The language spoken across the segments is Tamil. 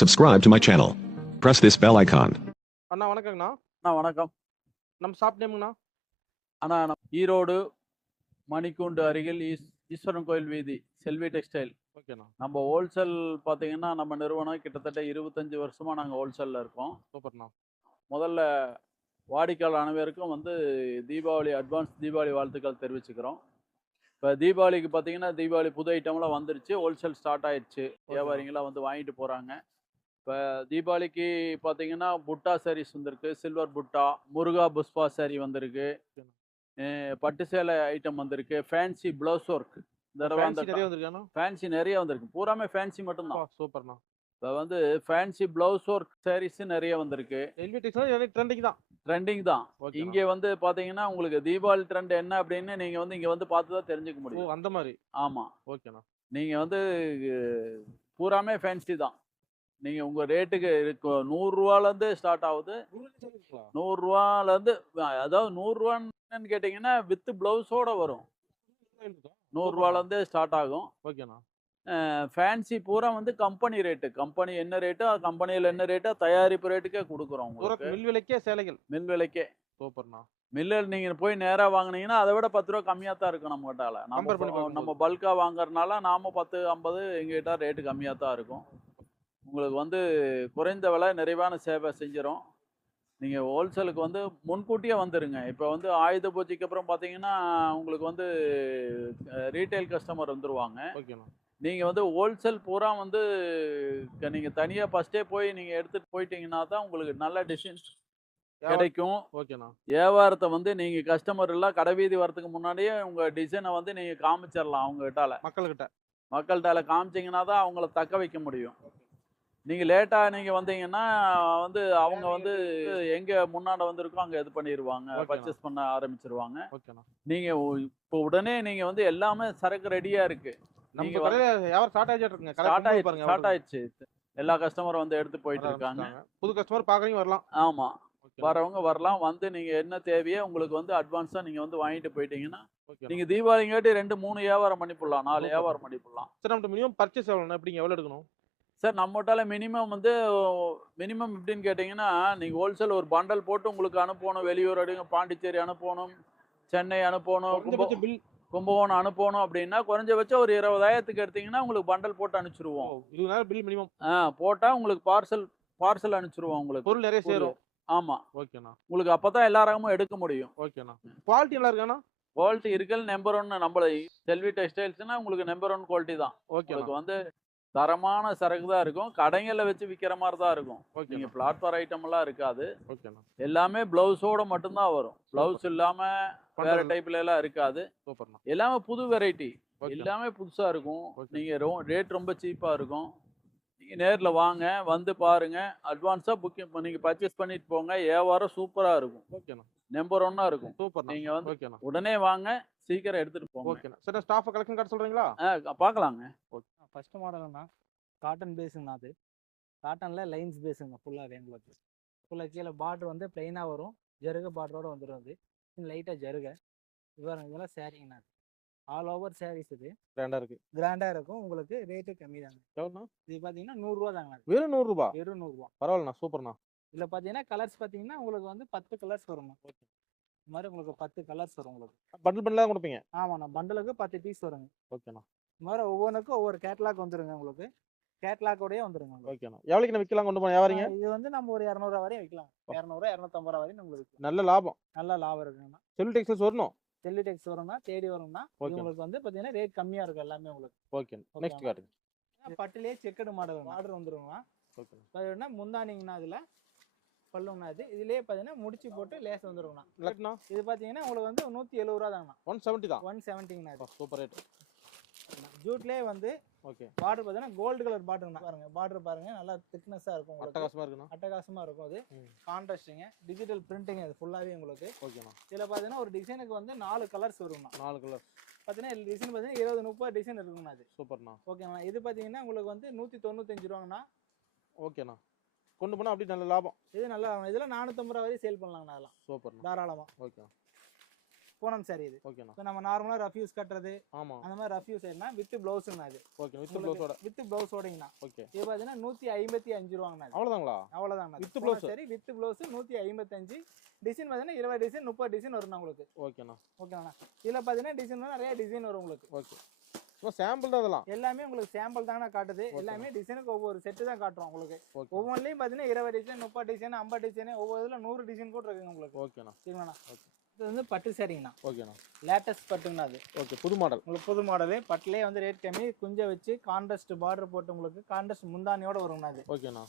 Subscribe to my channel. Press this bell icon. அண்ணா வணக்கங்கண்ணா. வணக்கம். நம்ம ஷாப் நேமுங்கண்ணா? அண்ணா ஈரோடு மணிக்கூண்டு அருகில் ஈஸ்வரன் கோயில் வீதி செல்வி டெக்ஸ்டைல். ஓகேண்ணா. நம்ம ஹோல்சேல் பார்த்தீங்கன்னா நம்ம நிறுவனம் கிட்டத்தட்ட 25 வருஷமாக நாங்கள் ஹோல்சேலில் இருக்கோம். சூப்பர்ண்ணா. முதல்ல வாடிக்கையாளர் அனைவருக்கும் அட்வான்ஸ் தீபாவளி வாழ்த்துக்கள் தெரிவிச்சுக்கிறோம். இப்போ தீபாவளிக்கு பார்த்தீங்கன்னா தீபாவளி புது ஐட்டம்லாம் வந்துருச்சு, ஹோல்சேல் ஸ்டார்ட் ஆயிடுச்சு, வியாபாரிங்களாம் வந்து வாங்கிட்டு போகிறாங்க. இப்போ தீபாவளிக்கு பார்த்தீங்கன்னா புட்டா சாரீஸ் வந்திருக்கு, சில்வர் புட்டா, முருகா புஷ்பா சாரி வந்திருக்கு, பட்டு சேலை ஐட்டம் வந்திருக்கு, ஃபேன்சி ப்ளவுஸ் ஒர்க் ஃபேன்சி நிறைய வந்திருக்கு, பூராமே ஃபேன்சி மட்டும்தான். சூப்பர்ண்ணா. இப்போ வந்து ஃபேன்சி ப்ளவுஸ் ஒர்க் சாரீஸ் நிறைய வந்திருக்கு. ட்ரெண்டிங் தான். இங்கே வந்து பார்த்தீங்கன்னா உங்களுக்கு தீபாவளி ட்ரெண்ட் என்ன அப்படின்னு நீங்கள் வந்து இங்கே வந்து பார்த்து தான் தெரிஞ்சுக்க முடியும். அந்த மாதிரி. ஆமாம். ஓகேண்ணா. நீங்கள் வந்து பூராமே ஃபேன்சி தான். நீங்கள் உங்கள் ரேட்டுக்கு இருக்கும் 100 ரூபாலேருந்து ஸ்டார்ட் ஆகுது. 100 ரூபாலேருந்து, அதாவது 100 ரூபான்னு கேட்டிங்கன்னா வித் ப்ளவுஸோடு வரும். 100 ரூபாலேருந்தே ஸ்டார்ட் ஆகும். ஓகேண்ணா. ஃபேன்சி பூரா வந்து கம்பெனி ரேட்டு, கம்பெனி என்ன ரேட்டோ கம்பெனியில் என்ன ரேட்டோ தயாரிப்பு ரேட்டுக்கே கொடுக்குறோம் உங்களுக்கு. மில் விலைக்கே சேலைகள். மில் விலைக்கே. சூப்பர்ண்ணா. மில்லில் நீங்கள் போய் நேராக வாங்கினீங்கன்னா அதை விட 10 ரூபா கம்மியாக தான் இருக்கும் நம்மகிட்டால. நம்ம பல்காக வாங்குறதுனால நாம் 10, 50 எங்ககிட்ட ரேட்டு கம்மியாக தான் இருக்கும். உங்களுக்கு வந்து குறைந்த விலை நிறைவான சேவை செஞ்சிடும். நீங்கள் ஹோல்சேலுக்கு வந்து முன்கூட்டியே வந்துடுங்க. இப்போ வந்து ஆயுத பூஜைக்கு அப்புறம் பார்த்தீங்கன்னா உங்களுக்கு வந்து ரீட்டைல் கஸ்டமர் வந்துடுவாங்க. ஓகேண்ணா. நீங்கள் வந்து ஹோல்சேல் பூரா வந்து நீங்கள் தனியாக ஃபஸ்ட்டே போய் நீங்கள் எடுத்துகிட்டு போயிட்டீங்கன்னா தான் உங்களுக்கு நல்ல டிசைன்ஸ் கிடைக்கும். ஓகேண்ணா. வியாபாரத்தை வந்து நீங்கள் கஸ்டமர் எல்லாம் கடைவீதி வரதுக்கு முன்னாடியே உங்கள் டிசைனை வந்து நீங்கள் காமிச்சிடலாம் அவங்ககிட்ட, மக்கள்கிட்ட காமிச்சிங்கன்னா தான் அவங்கள தக்க வைக்க முடியும். நீங்கள் லேட்டாக நீங்கள் வந்தீங்கன்னா வந்து அவங்க வந்து எங்கே முன்னாடி வந்திருக்கோ அங்கே இது பண்ணிடுவாங்க, பர்ச்சேஸ் பண்ண ஆரம்பிச்சிருவாங்க. நீங்கள் இப்போ உடனே நீங்கள் வந்து எல்லாமே சரக்கு ரெடியாக இருக்குது. ஸ்டார்ட் ஆயிடுச்சு. எல்லா கஸ்டமரும் வந்து எடுத்து போயிட்டு இருக்காங்க. புது கஸ்டமர் பார்க்குறீங்க வரலாம். ஆமாம், வரவங்க வரலாம். வந்து நீங்கள் என்ன தேவையோ உங்களுக்கு வந்து அட்வான்ஸாக நீங்கள் வந்து வாங்கிட்டு போயிட்டீங்கன்னா நீங்கள் தீபாவளிங்காட்டி 2-3 வியாபாரம் பண்ணி போடலாம், 4 வியாபாரம் பண்ணி போடலாம். சார் நம்ம மினிமம் பர்ச்சேஸ் எவ்வளோ எடுக்கணும் சார்? நம்மகிட்ட மினிமம் எப்படின்னு கேட்டிங்கன்னா நீங்கள் ஹோல்சேல் ஒரு பண்டல் போட்டு உங்களுக்கு அனுப்பணும், வெளியூர் அடிங்க, பாண்டிச்சேரி அனுப்பணும், சென்னை அனுப்பணும், கும்பகோணம் அனுப்பணும் அப்படின்னா குறைஞ்சபட்சம் ஒரு 20,000க்கு எடுத்தீங்கன்னா உங்களுக்கு பண்டல் போட்டு அனுப்பிச்சிருவோம். 20,000 பில் மினிமம் போட்டால் உங்களுக்கு பார்சல் அனுப்பிச்சிருவோம். உங்களுக்கு பொருள் நிறைய சேரும். ஆமாம். ஓகேண்ணா. உங்களுக்கு அப்போ தான் எல்லா ரகமும் எடுக்க முடியும். ஓகேண்ணா. குவாலிட்டி நல்லா இருக்காண்ணா? Quality இருக்கல் number 1. நம்மள செல்வி டெக்ஸ்டைல்ஸ்னா உங்களுக்கு நம்பர் 1 குவாலிட்டி தான். உங்களுக்கு வந்து தரமான சரக்கு தான் இருக்கும். கடைகளில் வச்சு விற்கிற மாதிரி தான் இருக்கும். நீங்கள் பிளாட்ஃபார்ம் ஐட்டம் எல்லாம் இருக்காது. எல்லாமே பிளவுஸோட மட்டும்தான் வரும். பிளவுஸ் இல்லாமல் வேற டைப்ல எல்லாம் இருக்காது. எல்லாமே புது வெரைட்டி, எல்லாமே புதுசா இருக்கும். நீங்க ரேட் ரொம்ப சீப்பா இருக்கும். நீங்க நேரில் வாங்க, வந்து பாருங்க, அட்வான்ஸா புக்கிங் நீங்க பர்ச்சேஸ் பண்ணிட்டு போங்க. வியாபாரம் சூப்பரா இருக்கும். நம்பர் 1 இருக்கும். நீங்க வந்து உடனே வாங்க, சீக்கிரம் எடுத்துட்டு போங்க. சார் ஸ்டாஃப் கலெக்ஷன் கார்டு சொல்றீங்களா? பார்க்கலாங்க. ஃபர்ஸ்ட் மாடல்னா காட்டன் பேஸுங்கண்ணா. அது காட்டனில் லைன்ஸ் பேஸுங்க. ஃபுல்லாகவே எங்களுக்கு ஃபுல்லாக கீழே பார்டர் வந்து பிளைனாக வரும், ஜருகை பார்டரோட வந்துடும். அது லைட்டாக ஜருகை இதெல்லாம் சாரீங்கண்ணா. All over saris. இது கிராண்டாக இருக்கும். உங்களுக்கு ரேட்டு கம்மி தாங்க. இது பார்த்தீங்கன்னா 100 ரூபா தாங்க. வெறும் 100 ரூபா? வெறும் 100 ரூபா. பரவாயில்லண்ணா, சூப்பர்ண்ணா. இதில் பார்த்தீங்கன்னா கலர்ஸ் பார்த்தீங்கன்னா உங்களுக்கு வந்து 10 கலர்ஸ் வரும்ண்ணா. இந்த மாதிரி உங்களுக்கு 10 கலர்ஸ் வரும். உங்களுக்கு பண்டில் தான் கொடுப்பீங்க? ஆமாண்ணா, பண்டலுக்கு 10 பீஸ் வருங்க. ஓகேண்ணா. இந்த மாதிரி ஒவ்வொன்றுக்கும் ஒவ்வொரு கேட்லாக் வந்துருங்க. உங்களுக்கு கேட்லாக்கோடய வந்துருங்க. ஓகேண்ணா. எவ்வளோக்கு நம்ம விற்கலாம் கொண்டு போய் வியாபாரிங்க? இது வந்து நம்ம ஒரு 200 ரூபா வரையும் விற்கலாம். 200, 250 ரூபா வரையும் உங்களுக்கு நல்ல லாபம். நல்ல லாபம் இருக்குங்கண்ணா. செல்வி டெக்ஸ்டைல்ஸ் வரணும். செல்வி டெக்ஸ் வரும்னா தேடி வரும்னா உங்களுக்கு வந்து பார்த்தீங்கன்னா ரேட் கம்மியாக இருக்கும் எல்லாமே உங்களுக்கு. ஓகே. நெக்ஸ்ட் காட்டுங்க. பட்டுலேயே செக்கடு ஆர்டர் வந்துருங்கண்ணா. ஓகே. முந்தானிங்கண்ணா இதில் பல்லுங்கண்ணா. இதுலேயே பார்த்தீங்கன்னா முடிச்சு போட்டு லேஸ் வந்துருங்கண்ணா. இது பார்த்தீங்கன்னா உங்களுக்கு வந்து 170 ரூபா தாங்கண்ணா. 170 தான். 170ங்கண்ணா. Super rate. ஜூட்லேயே வந்து ஓகே பார்டர் பார்த்தீங்கன்னா கோல்டு கலர் பார்டருங்கண்ணா. பாருங்க பார்டர் பாருங்க, நல்லா திக்னஸாக இருக்கும். அட்டகாசமாக இருக்கும். அது கான்ட்ராஸ்டிங்க, டிஜிட்டல் பிரிண்டிங். அது ஃபுல்லாகவே உங்களுக்கு. ஓகேண்ணா. இதில் பார்த்தீங்கன்னா ஒரு டிசைனுக்கு வந்து 4 கலர்ஸ் வருங்கண்ணா. 4 கலர் பார்த்தீங்கன்னா டிசைன் பார்த்தீங்கன்னா 20-30 டிசைன் இருக்குங்கண்ணா. அது சூப்பர்ண்ணா. ஓகேண்ணா. இது பார்த்தீங்கன்னா உங்களுக்கு வந்து 195 ரூபாங்கண்ணா. ஓகேண்ணா. கொண்டு போனால் அப்படி நல்ல லாபம். இது நல்லா, இதில் 450 ரூபா வரையும் சேல் பண்ணலாங்கண்ணா. அதெல்லாம் சூப்பர் தாராளமாக. ஓகே. பூனம் சாரி இது. ஓகேண்ணா. இப்போ நம்ம நார்மலா ரஃப்யூஸ் கட்டுறது ஆமா. அந்த மாதிரி ரஃப்யூஸ் சரினா வித் ப்ளவுஸ்ங்கண்ணா இது. ஓகே, வித் ப்ளவுஸோட. வித் ப்ளவுஸோடங்கண்ணா. ஓகே. இது பாத்தீங்கன்னா 155 ரூபாங்கண்ணா. அவ்வளவுதாங்களா? அவ்வளவுதாங்கண்ணா. With blouse. சரி வித் ப்ளவுஸ் 155. டிசைன் பாத்தீங்கன்னா 20 டிசைன் 30 டிசைன் வரும் உங்களுக்கு. ஓகேண்ணா. ஓகேண்ணா. இதுல பாத்தீங்கன்னா டிசைன் நிறைய டிசைன் வரும் உங்களுக்கு. ஓகே. இப்போ சாம்பிள் தான் அதெல்லாம். எல்லாமே உங்களுக்கு சாம்பிள் தானே காட்டுது. எல்லாமே டிசைனுக்கு ஒவ்வொரு செட்டு தான் காட்டுறோம் உங்களுக்கு. ஒவ்வொன்றிலையும் பாத்தீங்கன்னா 20 டிசைன் 30 டிசைன் 50 டிசைன் ஒவ்வொரு இதுல 100 டிசைன் கூட இருக்குங்க உங்களுக்கு. ஓகேண்ணா. சரிங்கண்ணா. இது வந்து பட்டு சாரிங்கண்ணா. ஓகேண்ணா. லேட்டஸ்ட் பட்டுங்கண்ணா அது. ஓகே, புது மாடல். உங்களுக்கு புது மாடலு. பட்டுலேயே வந்து ரேட் கம்மி. குஞ்ச வச்சு கான்ட்ராஸ்ட் பார்டர் போட்டு உங்களுக்கு கான்ட்ராஸ்ட் முந்தானியோட வருங்கண்ணா அது. ஓகேண்ணா.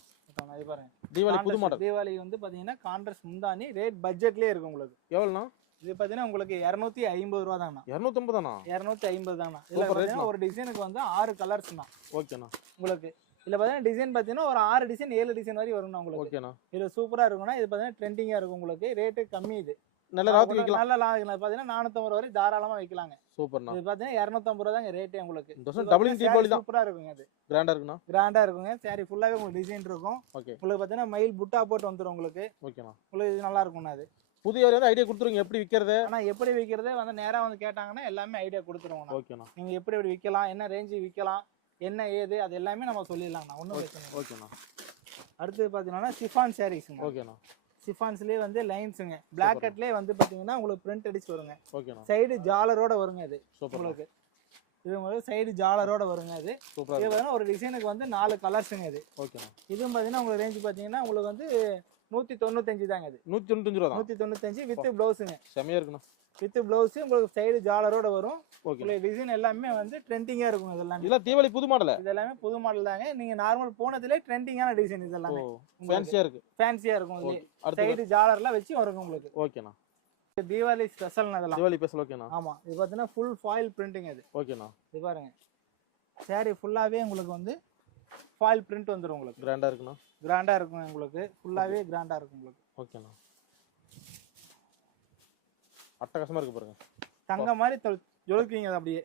இது பாருங்க, தீபாவளி புது மாடல். தீபாவளி வந்து பாத்தீங்கன்னா கான்ட்ராஸ்ட் முந்தானி ரேட் பட்ஜெட்லயே இருக்கு உங்களுக்கு. எவ்வளோண்ணா? இது பாத்தீங்கன்னா உங்களுக்கு 250 ரூபா தாங்கண்ணா. 250 தானா? 250 தாங்கண்ணா. இதுல பாத்தீங்கன்னா ஒரு டிசைனுக்கு வந்து 6 கலர்ஸ்ண்ணா. ஓகேண்ணா. உங்களுக்கு இதுல பாத்தீங்கன்னா டிசைன் பாத்தீங்கன்னா ஒரு 6 டிசைன் 7 டிசைன் வரை வரும்ண்ணா உங்களுக்கு. ஓகேண்ணா. இது சூப்பரா இருக்கும்ண்ணா. இது பாத்தீங்கன்னா ட்ரெண்டிங்கா இருக்கும் உங்களுக்கு. ரேட்டு கம்மி. இது நல்ல லாபத்துக்கு வைக்கலாம். நல்ல லாபம். பாத்தீங்கன்னா 450 வரை தாராளமா வைக்கலாங்க. சூப்பர்ண்ணா. இது பாத்தீங்கன்னா 250 ரூபா தாங்க ரேட் உங்களுக்கு. இந்த வருஷம் டபுள் தீபாவளி தான். சூப்பரா இருக்குங்க. அது கிராண்டா இருக்குண்ணா. கிராண்டா இருக்குங்க. சாரி ஃபுல்லாவே உங்களுக்கு டிசைன் இருக்கும். ஓகே. உங்களுக்கு பாத்தீங்கன்னா மயில் புட்டா போட்டு வந்துரும் உங்களுக்கு. ஓகேண்ணா. உங்களுக்கு இது நல்லா இருக்கும்ண்ணா. அது புதிய வந்து ஐடியா கொடுத்துருங்க எப்படி விற்கிறது. ஆனா எப்படி விற்கிறது வந்து நேரா வந்து கேட்டாங்கன்னா எல்லாமே ஐடியா கொடுத்துருவோம். ஓகேண்ணா. நீங்க எப்படி விற்கலாம், என்ன ரேஞ்சு விற்கலாம், என்ன ஏது அது எல்லாமே நம்ம சொல்லிடலாம்ண்ணா. ஒன்றும் பிரச்சனை இல்லை. ஓகேண்ணா. அடுத்து பாத்தீங்கன்னா சிஃபான் சாரீஸ்ங்க. ஓகேண்ணா. சிஃபான்ஸ்லயே வந்து லைன்ஸுங்க. பிளாக் கட்லயே வந்து பாத்தீங்கன்னா உங்களுக்கு பிரிண்ட் அடிச்சு வருங்க. ஓகேண்ணா. சைடு ஜாலரோட வருங்க. அது சூப்பர். உங்களுக்கு இது உங்களுக்கு சைடு ஜாலரோட வருங்க. அது சூப்பரா. இது பாத்தீங்கன்னா ஒரு டிசைனுக்கு வந்து 4 கலர்ஸுங்க. இது ஓகேண்ணா. இதுவும் பாத்தீங்கன்னா உங்களுக்கு ரேஞ்ச் பாத்தீங்கன்னா உங்களுக்கு வந்து 195 தாங்க. அது 195 ரூபா தான். 195 வித் ப்ளவுஸுங்க. செமையா இருக்குண்ணா. வித் ப்ளவுஸ் உங்களுக்கு சைடு ஜாலரோட வரும். ஓகே. உங்களுக்கு டிசைன் எல்லாமே வந்து ட்ரெண்டிங்கா இருக்கும். இதெல்லாம் இதெல்லாம் தீபாவளி புது மாடல். இது எல்லாமே புது மாடல் தாங்க. நீங்க நார்மல் போனதுல ட்ரெண்டிங்கான டிசைன் இது எல்லாமே. ஃபேன்சியா இருக்கு. ஃபேன்சியா இருக்கும். இது சைடு ஜாலர்லாம் வச்சு வருங்க உங்களுக்கு. ஓகேண்ணா. தீபாவளி ஸ்பெஷல் அதெல்லாம். தீபாவளி ஸ்பெஷல். ஓகேண்ணா. ஆமா. இது பாத்தீங்கன்னா ஃபுல் ஃபாயில் பிரிண்டிங். அது ஓகேண்ணா. இது பாருங்க, சாரி ஃபுல்லாவே உங்களுக்கு வந்து ஃபாயில் பிரிண்ட் வந்துரும் உங்களுக்கு. கிராண்டா இருக்குண்ணா. கிராண்டா இருக்கும் உங்களுக்கு. ஃபுல்லாவே கிராண்டா இருக்கும் உங்களுக்கு. ஓகேண்ணா. அட்டகாசமா இருக்கு பாருங்க. தங்க மாதிரி ஜொலிக்குங்க. அது அப்படியே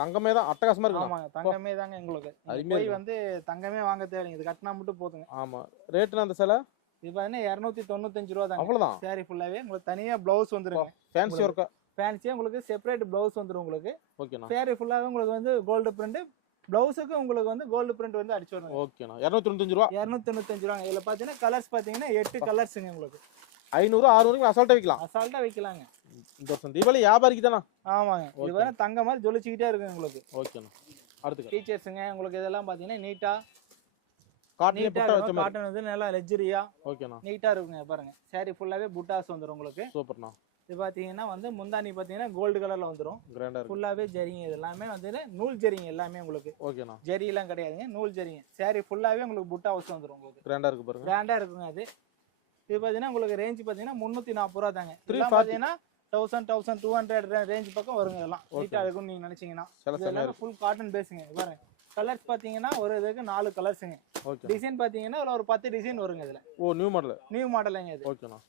தங்கமே தான். அட்டகாசமா இருக்கு. ஆமாங்க, தங்கமே தாங்க உங்களுக்கு. போய் வந்து தங்கமே வாங்க தேவையில்லைங்க. இது கட்டினா மட்டும் போதுங்க. ஆமா. ரேட்னா அந்த சேலை இது பாத்தீங்கன்னா 295 ரூபா தாங்க. அவ்வளவுதான். சாரி ஃபுல்லாவே உங்களுக்கு தனியா பிளவுஸ் வந்துருங்க. ஃபேன்சி ஒர்க்கா. ஃபேன்சியா உங்களுக்கு செப்பரேட் பிளவுஸ் வந்துரும் உங்களுக்கு. ஓகேண்ணா. சாரி ஃபுல்லாவே உங்களுக்கு வந்து கோல்டு பிரிண்ட். பிளவுஸுக்கு உங்களுக்கு வந்து கோல்டு பிரிண்ட் வந்து அடிச்சு வரணும். ஓகேண்ணா. 295 ரூபா. 295 ரூபாங்க. இதுல பாத்தீங்கன்னா கலர்ஸ் பாத்தீங்கன்னா 8 கலர்ஸ்ங்க உங்களுக்கு. 500 600 அசால்ட்டா விக்கலாம். அசால்ட்டா விக்கலாங்க. இந்த வருஷம் தீபாவளி வியாபாரிக்கு தானா? ஆமாங்க. இது வேற தங்க மாதிரி ஜொலிச்சிட்டே இருக்கு உங்களுக்கு. ஓகேண்ணா. அடுத்து ஃபீச்சர்ஸ்ங்க உங்களுக்கு இதெல்லாம் பாத்தீங்கன்னா நீட்டா காட்டன்ல புட்டா வச்ச மாதிரி. காட்டன் வந்து நல்லா லெக்சரியா ஓகேண்ணா. நீட்டா இருக்குங்க. பாருங்க சாரி ஃபுல்லாவே புட்டாஸ் வந்துரும் உங்களுக்கு. சூப்பர்ண்ணா. இது பாத்தீங்கன்னா வந்து முந்தானி பாத்தீங்கன்னா கோல்டு கலர்ல வந்துரும். கிராண்டா இருக்கு. ஃபுல்லாவே ஜரிங்க. இது எல்லாமே வந்து நூல் ஜரிங்க எல்லாமே உங்களுக்கு. ஓகேண்ணா. ஜரி எல்லாம் கிடையாதுங்க, நூல் ஜரிங்க. சாரி ஃபுல்லாவே உங்களுக்கு புட்டா ஹவுஸ் வந்துரும் உங்களுக்கு. கிராண்டா இருக்கு பாருங்க. கிராண்டா இருக்குங்க. அது இது பாத்தீங்கன்னா உங்களுக்கு ரேஞ்ச் பாத்தீங்கன்னா 340 ரூபா தாங்க. 340 பாத்தீங்கன்னா 1200 ரேஞ்ச் பக்கம் வருங்க. இதெல்லாம் நீட்டா இருக்கும்னு நீங்க நினைச்சீங்கன்னா. இதெல்லாம் ஃபுல் காட்டன் பேஸுங்க. பாருங்க கலர்ஸ் பாத்தீங்கன்னா ஒரு இதுக்கு 4 கலர்ஸ்ங்க. ஓகே. டிசைன் பாத்தீங்கன்னா ஒரு 10 டிசைன் வருங்க இதுல. ஓ, நியூ மாடல். நியூ மாடலுங்க இது. ஓகேண்ணா.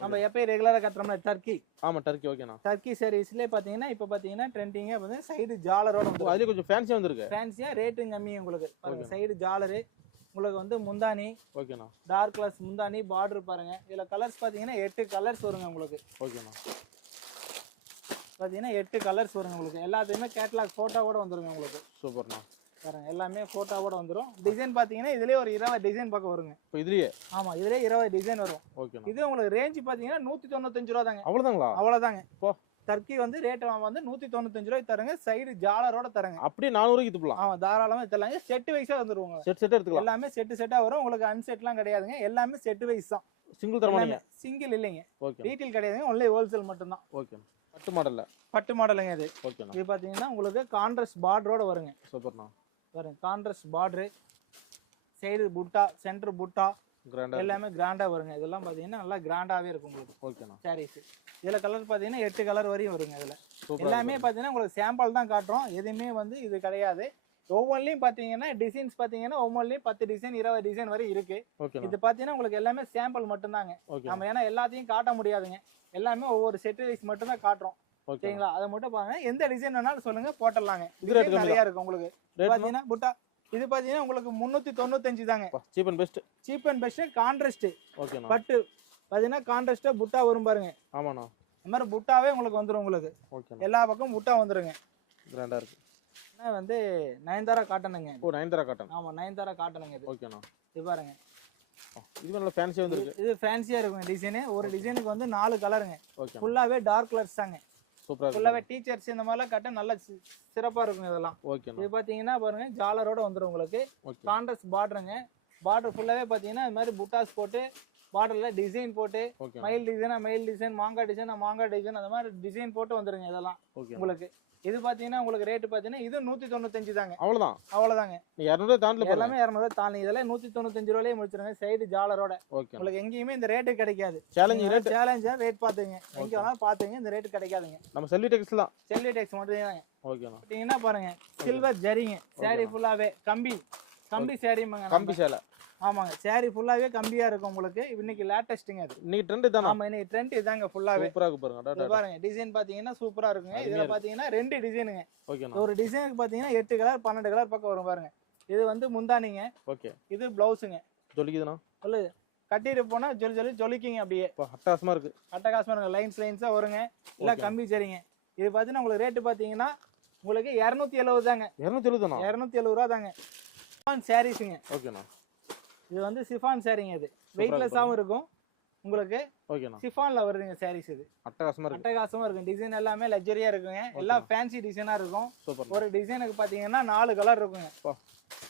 நம்ம எப்பயும் ரெகுலரா கட்டுறோம்னா டர்க்கி. ஆமா, டர்க்கி. ஓகேண்ணா. டர்க்கி சாரீஸ்லயே பாத்தீங்கன்னா இப்ப பாத்தீங்கன்னா ட்ரெண்டிங்கா வந்து சைடு ஜாலரோட வந்து அதுல கொஞ்சம் ஃபேன்சியா வந்திருக்கு. ஃபேன்சியா ரேட்டும் கம்மி உங்களுக்கு. பாருங்க சைடு ஜாலரு உங்களுக்கு வந்து முந்தானி. ஓகேண்ணா. டார்க் கலர்ஸ் முந்தானி பார்டர் பாருங்க. இதுல கலர்ஸ் பாத்தீங்கன்னா 8 கலர்ஸ் வருங்க உங்களுக்கு. ஓகேண்ணா. பாத்தீங்கன்னா 8 கலர்ஸ் வருங்க உங்களுக்கு. எல்லாத்தையுமே கேட்டலாக் போட்டோ கூட வந்துருங்க உங்களுக்கு. சூப்பர்ண்ணா. பாருங்க எல்லாமே போட்டோவோட வந்துரும். டிசைன் பாத்தீங்கன்னா இதுலயே ஒரு 20 டிசைன் பக்கம் வருங்க. இப்போ இதுலயே? ஆமா, இதுலயே 20 டிசைன் வரும். ஓகேண்ணா. இது உங்களுக்கு ரேஞ்ச் பாத்தீங்கன்னா 195 ரூபா தாங்க. அவ்வளவுதாங்களா? அவ்வளவுதாங்க. போ டர்க்கி வந்து ரேட் வந்து 195 ரூபாய்க்கு தரங்க. சைடு ஜாலரோட தரங்க. அப்படியே 400க்கு இதுப்பலாம். ஆமா, தாராளமா தரலாங்க. செட் வைஸா வந்துருவாங்க. செட் எடுத்துக்கலாம். எல்லாமே செட்டா வரும் உங்களுக்கு. அன்செட்லாம் கிடையாதுங்க. எல்லாமே செட் வைஸ் தான். சிங்கிள் தரமானீங்க? சிங்கிள் இல்லைங்க. ஓகே. ரீட்டைல் கிடையாதுங்க. ஒன்லி ஹோல்சேல் மட்டும் தான். ஓகே. பட்டு மாடல்ல. பட்டு மாடலுங்க இது. ஓகேண்ணா. இது பாத்தீங்கன்னா உங்களுக்கு கான்ட்ராஸ்ட் பார்டரோட வருங்க. சூப்பர்ண்ணா. பாருங்க கான்ட்ராஸ்ட் பார்டர், சைடு புட்டா, சென்டர் புட்டா கிராண்டா எல்லாமே கிராண்டா வருங்க. இதெல்லாம் பாத்தீங்கன்னா நல்லா கிராண்டாவே இருக்கும் உங்களுக்கு. ஓகேண்ணா. சாரீஸ் இதுல கலர் பாத்தீங்கன்னா 8 கலர் வரையும் வருங்க. இதுல எல்லாமே பாத்தீங்கன்னா உங்களுக்கு சாம்பிள் தான் காட்டுறோம். எதுவுமே வந்து இது கிடையாது. ஒவ்வொன்றிலையும் பாத்தீங்கன்னா டிசைன்ஸ் பாத்தீங்கன்னா ஒவ்வொன்றிலையும் 10 டிசைன் 20 டிசைன் வரை இருக்கு. இது பாத்தீங்கன்னா உங்களுக்கு எல்லாமே சாம்பிள் மட்டும் தாங்க. நம்ம ஏன்னா எல்லாத்தையும் காட்ட முடியாதுங்க. எல்லாமே ஒவ்வொரு செட் வைஸ் மட்டும் தான் காட்டுறோம். சரிங்களா? அதை மட்டும் பாருங்க. எந்த டிசைன் வேணாலும் சொல்லுங்க, போட்டலாங்க. நிறைய இருக்கு உங்களுக்கு. பாத்தீங்கன்னா புட்டா இது பாத்தீங்கன்னா உங்களுக்கு 395 தாங்க. Cheap and best. Cheap and best contrast. ஓகேண்ணா. பட்டு பாத்தீங்கன்னா கான்ட்ராஸ்டா புட்டா வரும் பாருங்க. ஆமாண்ணா. இந்த மாதிரி புட்டாவே உங்களுக்கு வந்துரும் உங்களுக்கு ஓகே எல்லா பக்கமும் புட்டா வந்துருங்க கிராண்டா இருக்கு வந்து நயன்தாரா காட்டனுங்க ஓ நயன்தாரா காட்டன் ஆமா நயன்தாரா காட்டனுங்க இது ஓகேண்ணா இது பாருங்க இது நல்ல ஃபேன்சியா வந்திருக்கு இது ஃபேன்சியா இருக்கும் டிசைன் ஒரு டிசைனுக்கு வந்து 4 கலருங்க ஓகே ஃபுல்லாவே டார்க் கலர்ஸ் தாங்க சூப்பரா இருக்கு ஃபுல்லாவே டீச்சர்ஸ் இந்த மாதிரிலாம் கட்ட நல்ல சிறப்பா இருக்கும் இதெல்லாம் ஓகேண்ணா இது பாத்தீங்கன்னா பாருங்க ஜாலரோட வந்துரும் உங்களுக்கு ஓகே கான்ட்ராஸ்ட் பார்டருங்க பார்டர் ஃபுல்லாவே பாத்தீங்கன்னா இந்த மாதிரி புட்டாஸ் போட்டு பார்டர்ல டிசைன் போட்டு ஓகே மயில் டிசைன் மாங்காய் டிசைன் அந்த மாதிரி டிசைன் போட்டு வந்துருங்க இதெல்லாம் ஓகே உங்களுக்கு இது பாத்தீங்கன்னா உங்களுக்கு ரேட் பாத்தீங்கன்னா இது 195 தாங்க அவ்வளவுதான் அவ்வளவுதாங்க நீ 200 தாண்டல எல்லாமே 200 தாண்டி இதெல்லாம் 195 ரூபாயிலே முடிச்சிருங்க சைடு ஜாலரோட ஓகே உங்களுக்கு எங்கேயுமே இந்த ரேட்டு கிடைக்காது சேலஞ்ச் ரேட் சேலஞ்சா ரேட் பாத்துங்க எங்க வேணாலும் பாத்துங்க இந்த ரேட் கிடைக்காதுங்க நம்ம செல்வி டெக்ஸ்ல தான் செல்லி டெக்ஸ் மட்டும் தாங்க ஓகேண்ணா பாத்தீங்கன்னா பாருங்க சில்வர் ஜரிங்க சாரி ஃபுல்லாவே கம்பி சாரிமாங்க கம்பி சேலை ஆமாங்க சாரி ஃபுல்லாவே கம்பியா இருக்கும் உங்களுக்கு இன்னைக்கு லேட்டஸ்ட்ங்க அது இன்னைக்கு ட்ரெண்ட் தானா ஆமா இன்னைக்கு ட்ரெண்ட் இதாங்க ஃபுல்லாவே சூப்பரா இருக்கு பாருங்க இது பாருங்க டிசைன் பாத்தீங்கன்னா சூப்பரா இருக்குங்க இதுல பாத்தீங்கன்னா 2 டிசைனுங்க ஓகேண்ணா ஒரு டிசைனுக்கு பாத்தீங்கன்னா 8 கலர் 12 கலர் பக்கம் வரும் பாருங்க இது வந்து முந்தானிங்க ஓகே இது பிளவுஸுங்க ஜொலிக்குதுண்ணா சொல்லு கட்டிட்டு போனா ஜொலிக்கிங்க அப்படியே அட்டகாசமா இருக்கு அட்டகாசமா இருக்கு லைன்ஸா வருங்க இல்ல கம்பி சரிங்க இது பாத்தீங்கன்னா உங்களுக்கு ரேட்டு பாத்தீங்கன்னா உங்களுக்கு 270 தாங்க 270 தானா 270 ரூபா தாங்க சிஃபான் சாரீஸ்ங்க ஓகேண்ணா இது வந்து சிஃபான் சாரீங்க இது வெயிட்லெஸ்ஸாவும் இருக்கும் உங்களுக்கு ஓகேண்ணா சிஃபான்ல வருதுங்க சாரீஸ் இது அட்டகாசமா இருக்கு அட்டகாசமா இருக்கும் டிசைன் எல்லாமே லக்ஸரியா இருக்குங்க எல்லாம் ஃபேன்சி டிசைனா இருக்கும் சூப்பர் ஒரு டிசைனுக்கு பாத்தீங்கன்னா 4 கலர் இருக்குங்க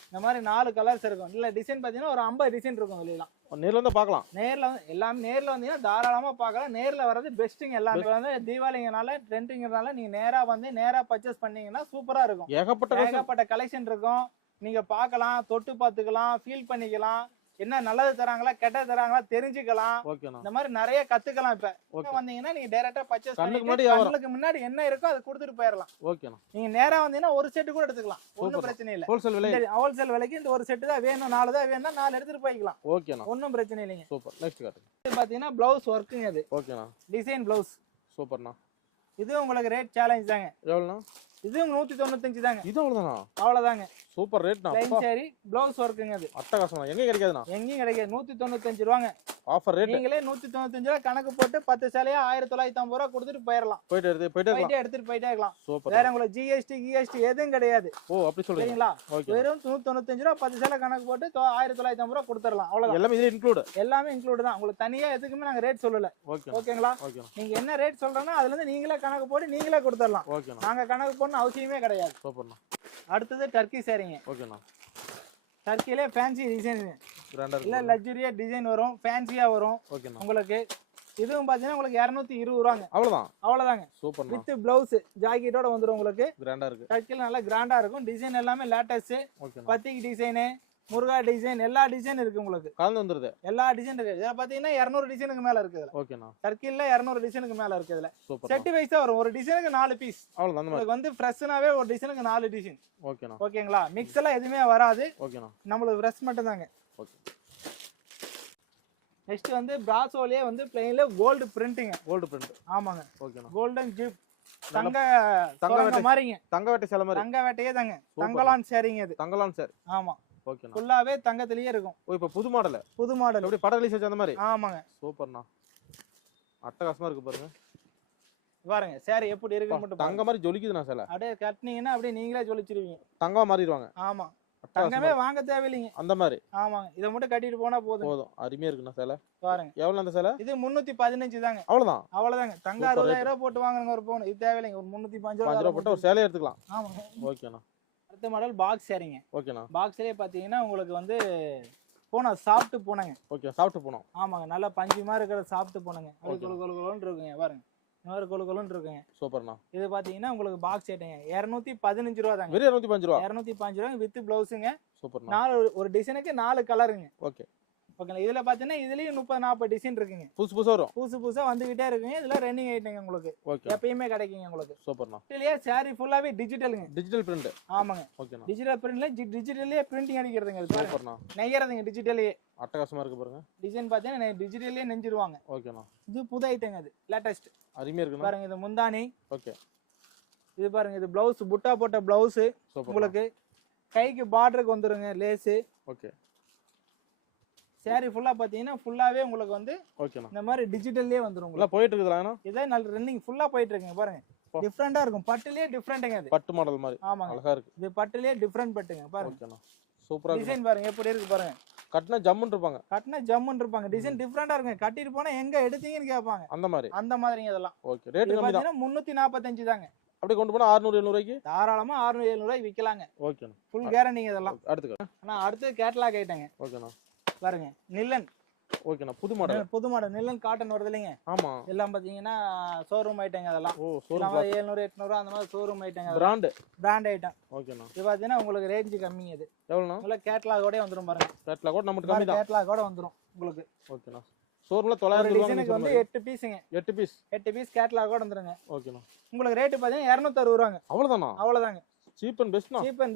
இந்த மாதிரி 4 கலர்ஸ் இருக்கும் இல்ல டிசைன் பாத்தீங்கன்னா ஒரு 50 டிசைன் இருக்கும் வெளியெல்லாம் நேர்ல வந்து பார்க்கலாம் நேர்ல வந்து எல்லாமே நேர்ல வந்தீங்கன்னா தாராளமா பார்க்கலாம் நேர்ல வர்றது பெஸ்ட்டுங்க எல்லாமே இப்ப வந்து தீபாவளிங்கனால ட்ரெண்டிங்கிறனால நீங்க நேரா வந்து நேரா பர்ச்சேஸ் பண்ணீங்கன்னா சூப்பரா இருக்கும் ஏகப்பட்ட கலெக்ஷன் இருக்கும் நீங்க பார்க்கலாம் தொட்டு பார்த்துக்கலாம் ஃபீல் பண்ணிக்கலாம் என்ன நல்லது தராங்களா கெட்டது தராங்களா தெரிஞ்சுக்கலாம் ஓகேண்ணா இந்த மாதிரி நிறைய கத்துக்கலாம் இப்ப வந்தீங்கன்னா நீங்க டைரக்டா பர்ச்சேஸ் கண்ணுக்கு முன்னாடி என்ன இருக்கோ அதை கொடுத்துட்டு போயிடலாம் ஓகேண்ணா நீங்க நேரா வந்தீங்கன்னா ஒரு செட் கூட எடுத்துக்கலாம் ஒன்றும் பிரச்சனை இல்ல ஹோல்சேல் விலைக்கு இந்த ஒரு செட் தான் வேணும் 4 தான் வேணும்னா 4 எடுத்துட்டு போய்க்கலாம் ஓகேண்ணா ஒன்றும் பிரச்சனை இல்லைங்க சூப்பர் நெக்ஸ்ட் காட்டுங்க இது பாத்தீங்கன்னா பிளவுஸ் ஒர்க்குங்க அது ஓகேண்ணா டிசைன் பிளவுஸ் சூப்பர்ண்ணா இது உங்களுக்கு ரேட் சேலஞ்ச் தாங்க எவ்வளோண்ணா இதுவும் 195 தாங்க இது அவ்வளவுதானா அவ்வளவுதாங்க சூப்பர் ரேட்ண்ணா லைன் சாரி பிளவுஸ் ஒர்க்குங்க அது அட்டகாசமா எங்க கிடைக்காதுண்ணா எங்கேயும் கிடைக்காது 195 ரூபாங்க ஆஃபர் ரேட் நீங்களே 195 ரூபா கணக்கு போட்டு 10 சேலையா 1950 ரூபா கொடுத்துட்டு போயிடலாம் போயிட்டே எடுத்துட்டு போயிட்டே இருக்கலாம் சூப்பர் வேற உங்களுக்கு ஜிஎஸ்டி எதுவும் கிடையாது ஓ அப்படி சொல்றீங்க சரிங்களா ஓகே வெறும் 195 ரூபா 10 சேலை கணக்கு போட்டு 1950 ரூபா கொடுத்துடலாம் அவ்வளவுதான் எல்லாமே இதுல இன்க்ளூட் எல்லாமே இன்க்ளூட் தான் உங்களுக்கு தனியா எதுக்குமே நாங்க ரேட் சொல்லல ஓகே ஓகேங்களா ஓகே நீங்க என்ன ரேட் சொல்றோம்னா அதுல இருந்து நீங்களே கணக்கு போட்டு நீங்களே கொடுத்துடலாம் ஓகேண்ணா நாங்க கணக்கு போடணும் அவசியமே கிடையாது சூப்பர்ண்ணா அடுத்தது டர்க்கி சாரிங்க ஓகேண்ணா டர்க்கிலே ஃபேன்சி டிசைன் கிராண்டா இல்ல லக்ஸரியா டிசைன் வரும் ஃபேன்சியா வரும் ஓகேண்ணா உங்களுக்கு இதுவும் பாத்தீங்கன்னா உங்களுக்கு 220 ரூபாங்க அவ்வளவுதாங்க சூப்பர் வித் பிளவுஸ் ஜாக்கெட்டோட வந்துரும் உங்களுக்கு கிராண்டா இருக்கு டர்க்கில நல்லா கிராண்டா இருக்கும் டிசைன் எல்லாமே லேட்டஸ்ட் ஓகேண்ணா பத்திக் டிசைன் முருகா டிசைன் எல்லா டிசைன் இருக்கு உங்களுக்கு கலந்து வந்துருது எல்லா டிசைன் இருக்கு இதுல பாத்தீங்கன்னா 200 டிசைனுக்கு மேல இருக்குது இதுல ஓகேண்ணா டர்க்கில 200 டிசைனுக்கு மேல இருக்கு இதுல சூப்பர் செட் வைஸா வரும் ஒரு டிசைனுக்கு 4 பீஸ் அவ்வளவுதான் அந்த மாதிரி உங்களுக்கு வந்து ஃப்ரெஷ்னாவே ஒரு டிசைனுக்கு 4 டிசைன் ஓகேண்ணா ஓகேங்களா மிக்ஸ் எல்லாம் எதுவுமே வராது ஓகேண்ணா நம்மளுக்கு ஃப்ரெஷ் மட்டும் தாங்க ஓகே நெக்ஸ்ட் வந்து பிராசோலயே வந்து பிளெயின்ல கோல்டு பிரிண்டிங் ஆமாங்க ஓகேண்ணா கோல்டன் ஜிப் தங்க மாதிரிங்க தங்க வேட்டை சேலை மாதிரி தங்க வேட்டையே தாங்க தங்கலான் சாரிங்க இது தங்கலான் சார் ஆமா ஓகேண்ணா ஃபுல்லாவே தங்கத்திலேயே இருக்கும் ஓ இப்போ புது மாடல் எப்படி படம் ரிலீஸ் ஆச்சு அந்த மாதிரி ஆமாங்க சூப்பர்ண்ணா அட்டகாசமா இருக்கு பாருங்க பாருங்க சாரி எப்படி இருக்கு மட்டும் தங்க மாதிரி ஜொலிக்குதுண்ணா சேலை அப்படியே கட்டினீங்கன்னா அப்படியே நீங்களே ஜொலிச்சிருவீங்க தங்கமா மாறிடுவாங்க ஆமா தங்கமே வாங்க தேவையில்லைங்க அந்த மாதிரி ஆமாங்க இதை மட்டும் கட்டிட்டு போனா போதும் அருமையா இருக்குண்ணா சேலை பாருங்க எவ்வளவு அந்த சேலை இது 315 தாங்க அவ்வளவுதாங்க தங்க 60000 ரூபாய் போட்டு வாங்குங்க ஒரு பவுன் இது தேவையில்லைங்க ஒரு 315 ரூபாய் போட்டு ஒரு சேலையை எடுத்துக்கலாம் ஆமாங்க ஓகேண்ணா அடுத்த மாடல் பாக்ஸ் சாரிங்க ஓகேண்ணா பாக்ஸ்லயே பாத்தீங்கன்னா உங்களுக்கு வந்து போனா சாப்பிட்டு போனாங்க ஓகே சாப்பிட்டு போனோம் ஆமாங்க நல்லா பஞ்சு மாதிரி இருக்கிற சாப்பிட்டு போனாங்க அது கொலு இருக்குங்க பாருங்க இந்த மாதிரி கொலு இருக்குங்க சூப்பர்ண்ணா இது பாத்தீங்கன்னா உங்களுக்கு பாக்ஸ் செட்டுங்க 215 ரூபா தாங்க வெறும் 215 ரூபா 215 ரூபா வித் பிளவுஸுங்க சூப்பர்ண்ணா ஒரு டிசைனுக்கு 4 கலருங்க ஓகே ஓகேங்களா இதுல பாத்தீங்கன்னா இதுலயும் 30-40 டிசைன் இருக்குங்க புதுசா வந்துகிட்டே இருக்குங்க இதுல ரன்னிங் ஐட்டங்க உங்களுக்கு எப்பயுமே கிடைக்குங்க உங்களுக்கு சூப்பர்ண்ணா இதுலயே சாரி ஃபுல்லாவே டிஜிட்டலுங்க டிஜிட்டல் பிரிண்ட் ஆமாங்க ஓகேண்ணா டிஜிட்டல் பிரிண்ட்ல டிஜிட்டல்லயே பிரிண்டிங் அடிக்கிறதுங்க இது சூப்பர்ண்ணா நெய்யறதுங்க டிஜிட்டல்லயே அட்டகாசமா இருக்கு பாருங்க டிசைன் பாத்தீங்கன்னா டிஜிட்டல்லயே நெஞ்சிருவாங்க ஓகேண்ணா இது புது ஐட்டங்க அது லேட்டஸ்ட் அருமையா இருக்கு பாருங்க இது முந்தானி ஓகே இது பாருங்க இது பிளவுஸ் புட்டா போட்ட பிளவுஸ் உங்களுக்கு கைக்கு பார்டருக்கு வந்துருங்க லேஸ் ஓகே சாரி ஃபுல்லா பாத்தீங்கன்னா ஃபுல்லாவே உங்களுக்கு வந்து ஓகேண்ணா இந்த மாதிரி டிஜிட்டல்லயே வந்துரும் எல்லாம் போயிட்டு இருக்குதுண்ணா இதே நல்ல ரன்னிங் ஃபுல்லா போயிட்டு இருக்குங்க பாருங்க டிஃபரெண்டா இருக்கும் பட்டுலயே டிஃபரெண்ட்ங்க அது பட்டு மாடல் மாதிரி ஆமாங்க அழகா இருக்கு இது பட்டுலயே டிஃபரெண்ட் பட்டுங்க பாருங்க ஓகேண்ணா சூப்பரா இருக்கு டிசைன் பாருங்க எப்படி இருக்கு பாருங்க கட்டினா ஜம்முன்னு இருப்பாங்க கட்டினா ஜம்முன்னு இருப்பாங்க டிசைன் டிஃபரெண்டா இருக்குங்க கட்டிட்டு போனா எங்க எடுத்தீங்கன்னு கேட்பாங்க அந்த மாதிரிங்க இதெல்லாம் ஓகே ரேட் கம்மி தான் பாத்தீங்கன்னா 345 தாங்க அப்படியே கொண்டு போனா 600 700 ரூபாய்க்கு தாராளமா 600 700 ரூபாய்க்கு விக்கலாங்க ஓகேண்ணா ஃபுல் கேரண்டிங்க இதெல்லாம் அடுத்து ஆனா அடுத்து கேட்டலாக் ஐட்டங்க ஓகேண்ணா பாருங்க நில்லன் ஓகேண்ணா புது மாடல் நில்லன் காட்டன் வருது இல்லைங்க ஆமா எல்லாம் பாத்தீங்கன்னா ஷோரூம் ஐட்டங்க அதெல்லாம் ஓ ஷோரூம் 700 800 அந்த மாதிரி ஷோரூம் ஐட்டங்க பிராண்ட் ஐட்டம் ஓகேண்ணா இது பாத்தீங்கன்னா உங்களுக்கு ரேஞ்ச் கம்மிங்க இது எவ்வளவுண்ணா நல்ல கேட்டலாகோட வந்துரும் பாருங்க கேட்டலாக் கூட நமக்கு கம்மி தான் கேட்டலாகோட வந்துரும் உங்களுக்கு ஓகேண்ணா ஷோரூம்ல 900 டிசைனுக்கு வந்து 8 பீஸ்ங்க 8 பீஸ் கேட்டலாகோட வந்துருங்க ஓகேண்ணா உங்களுக்கு ரேட் பாத்தீங்கன்னா 260 ரூபாங்க அவ்வளவுதாங்க சீப் அண்ட்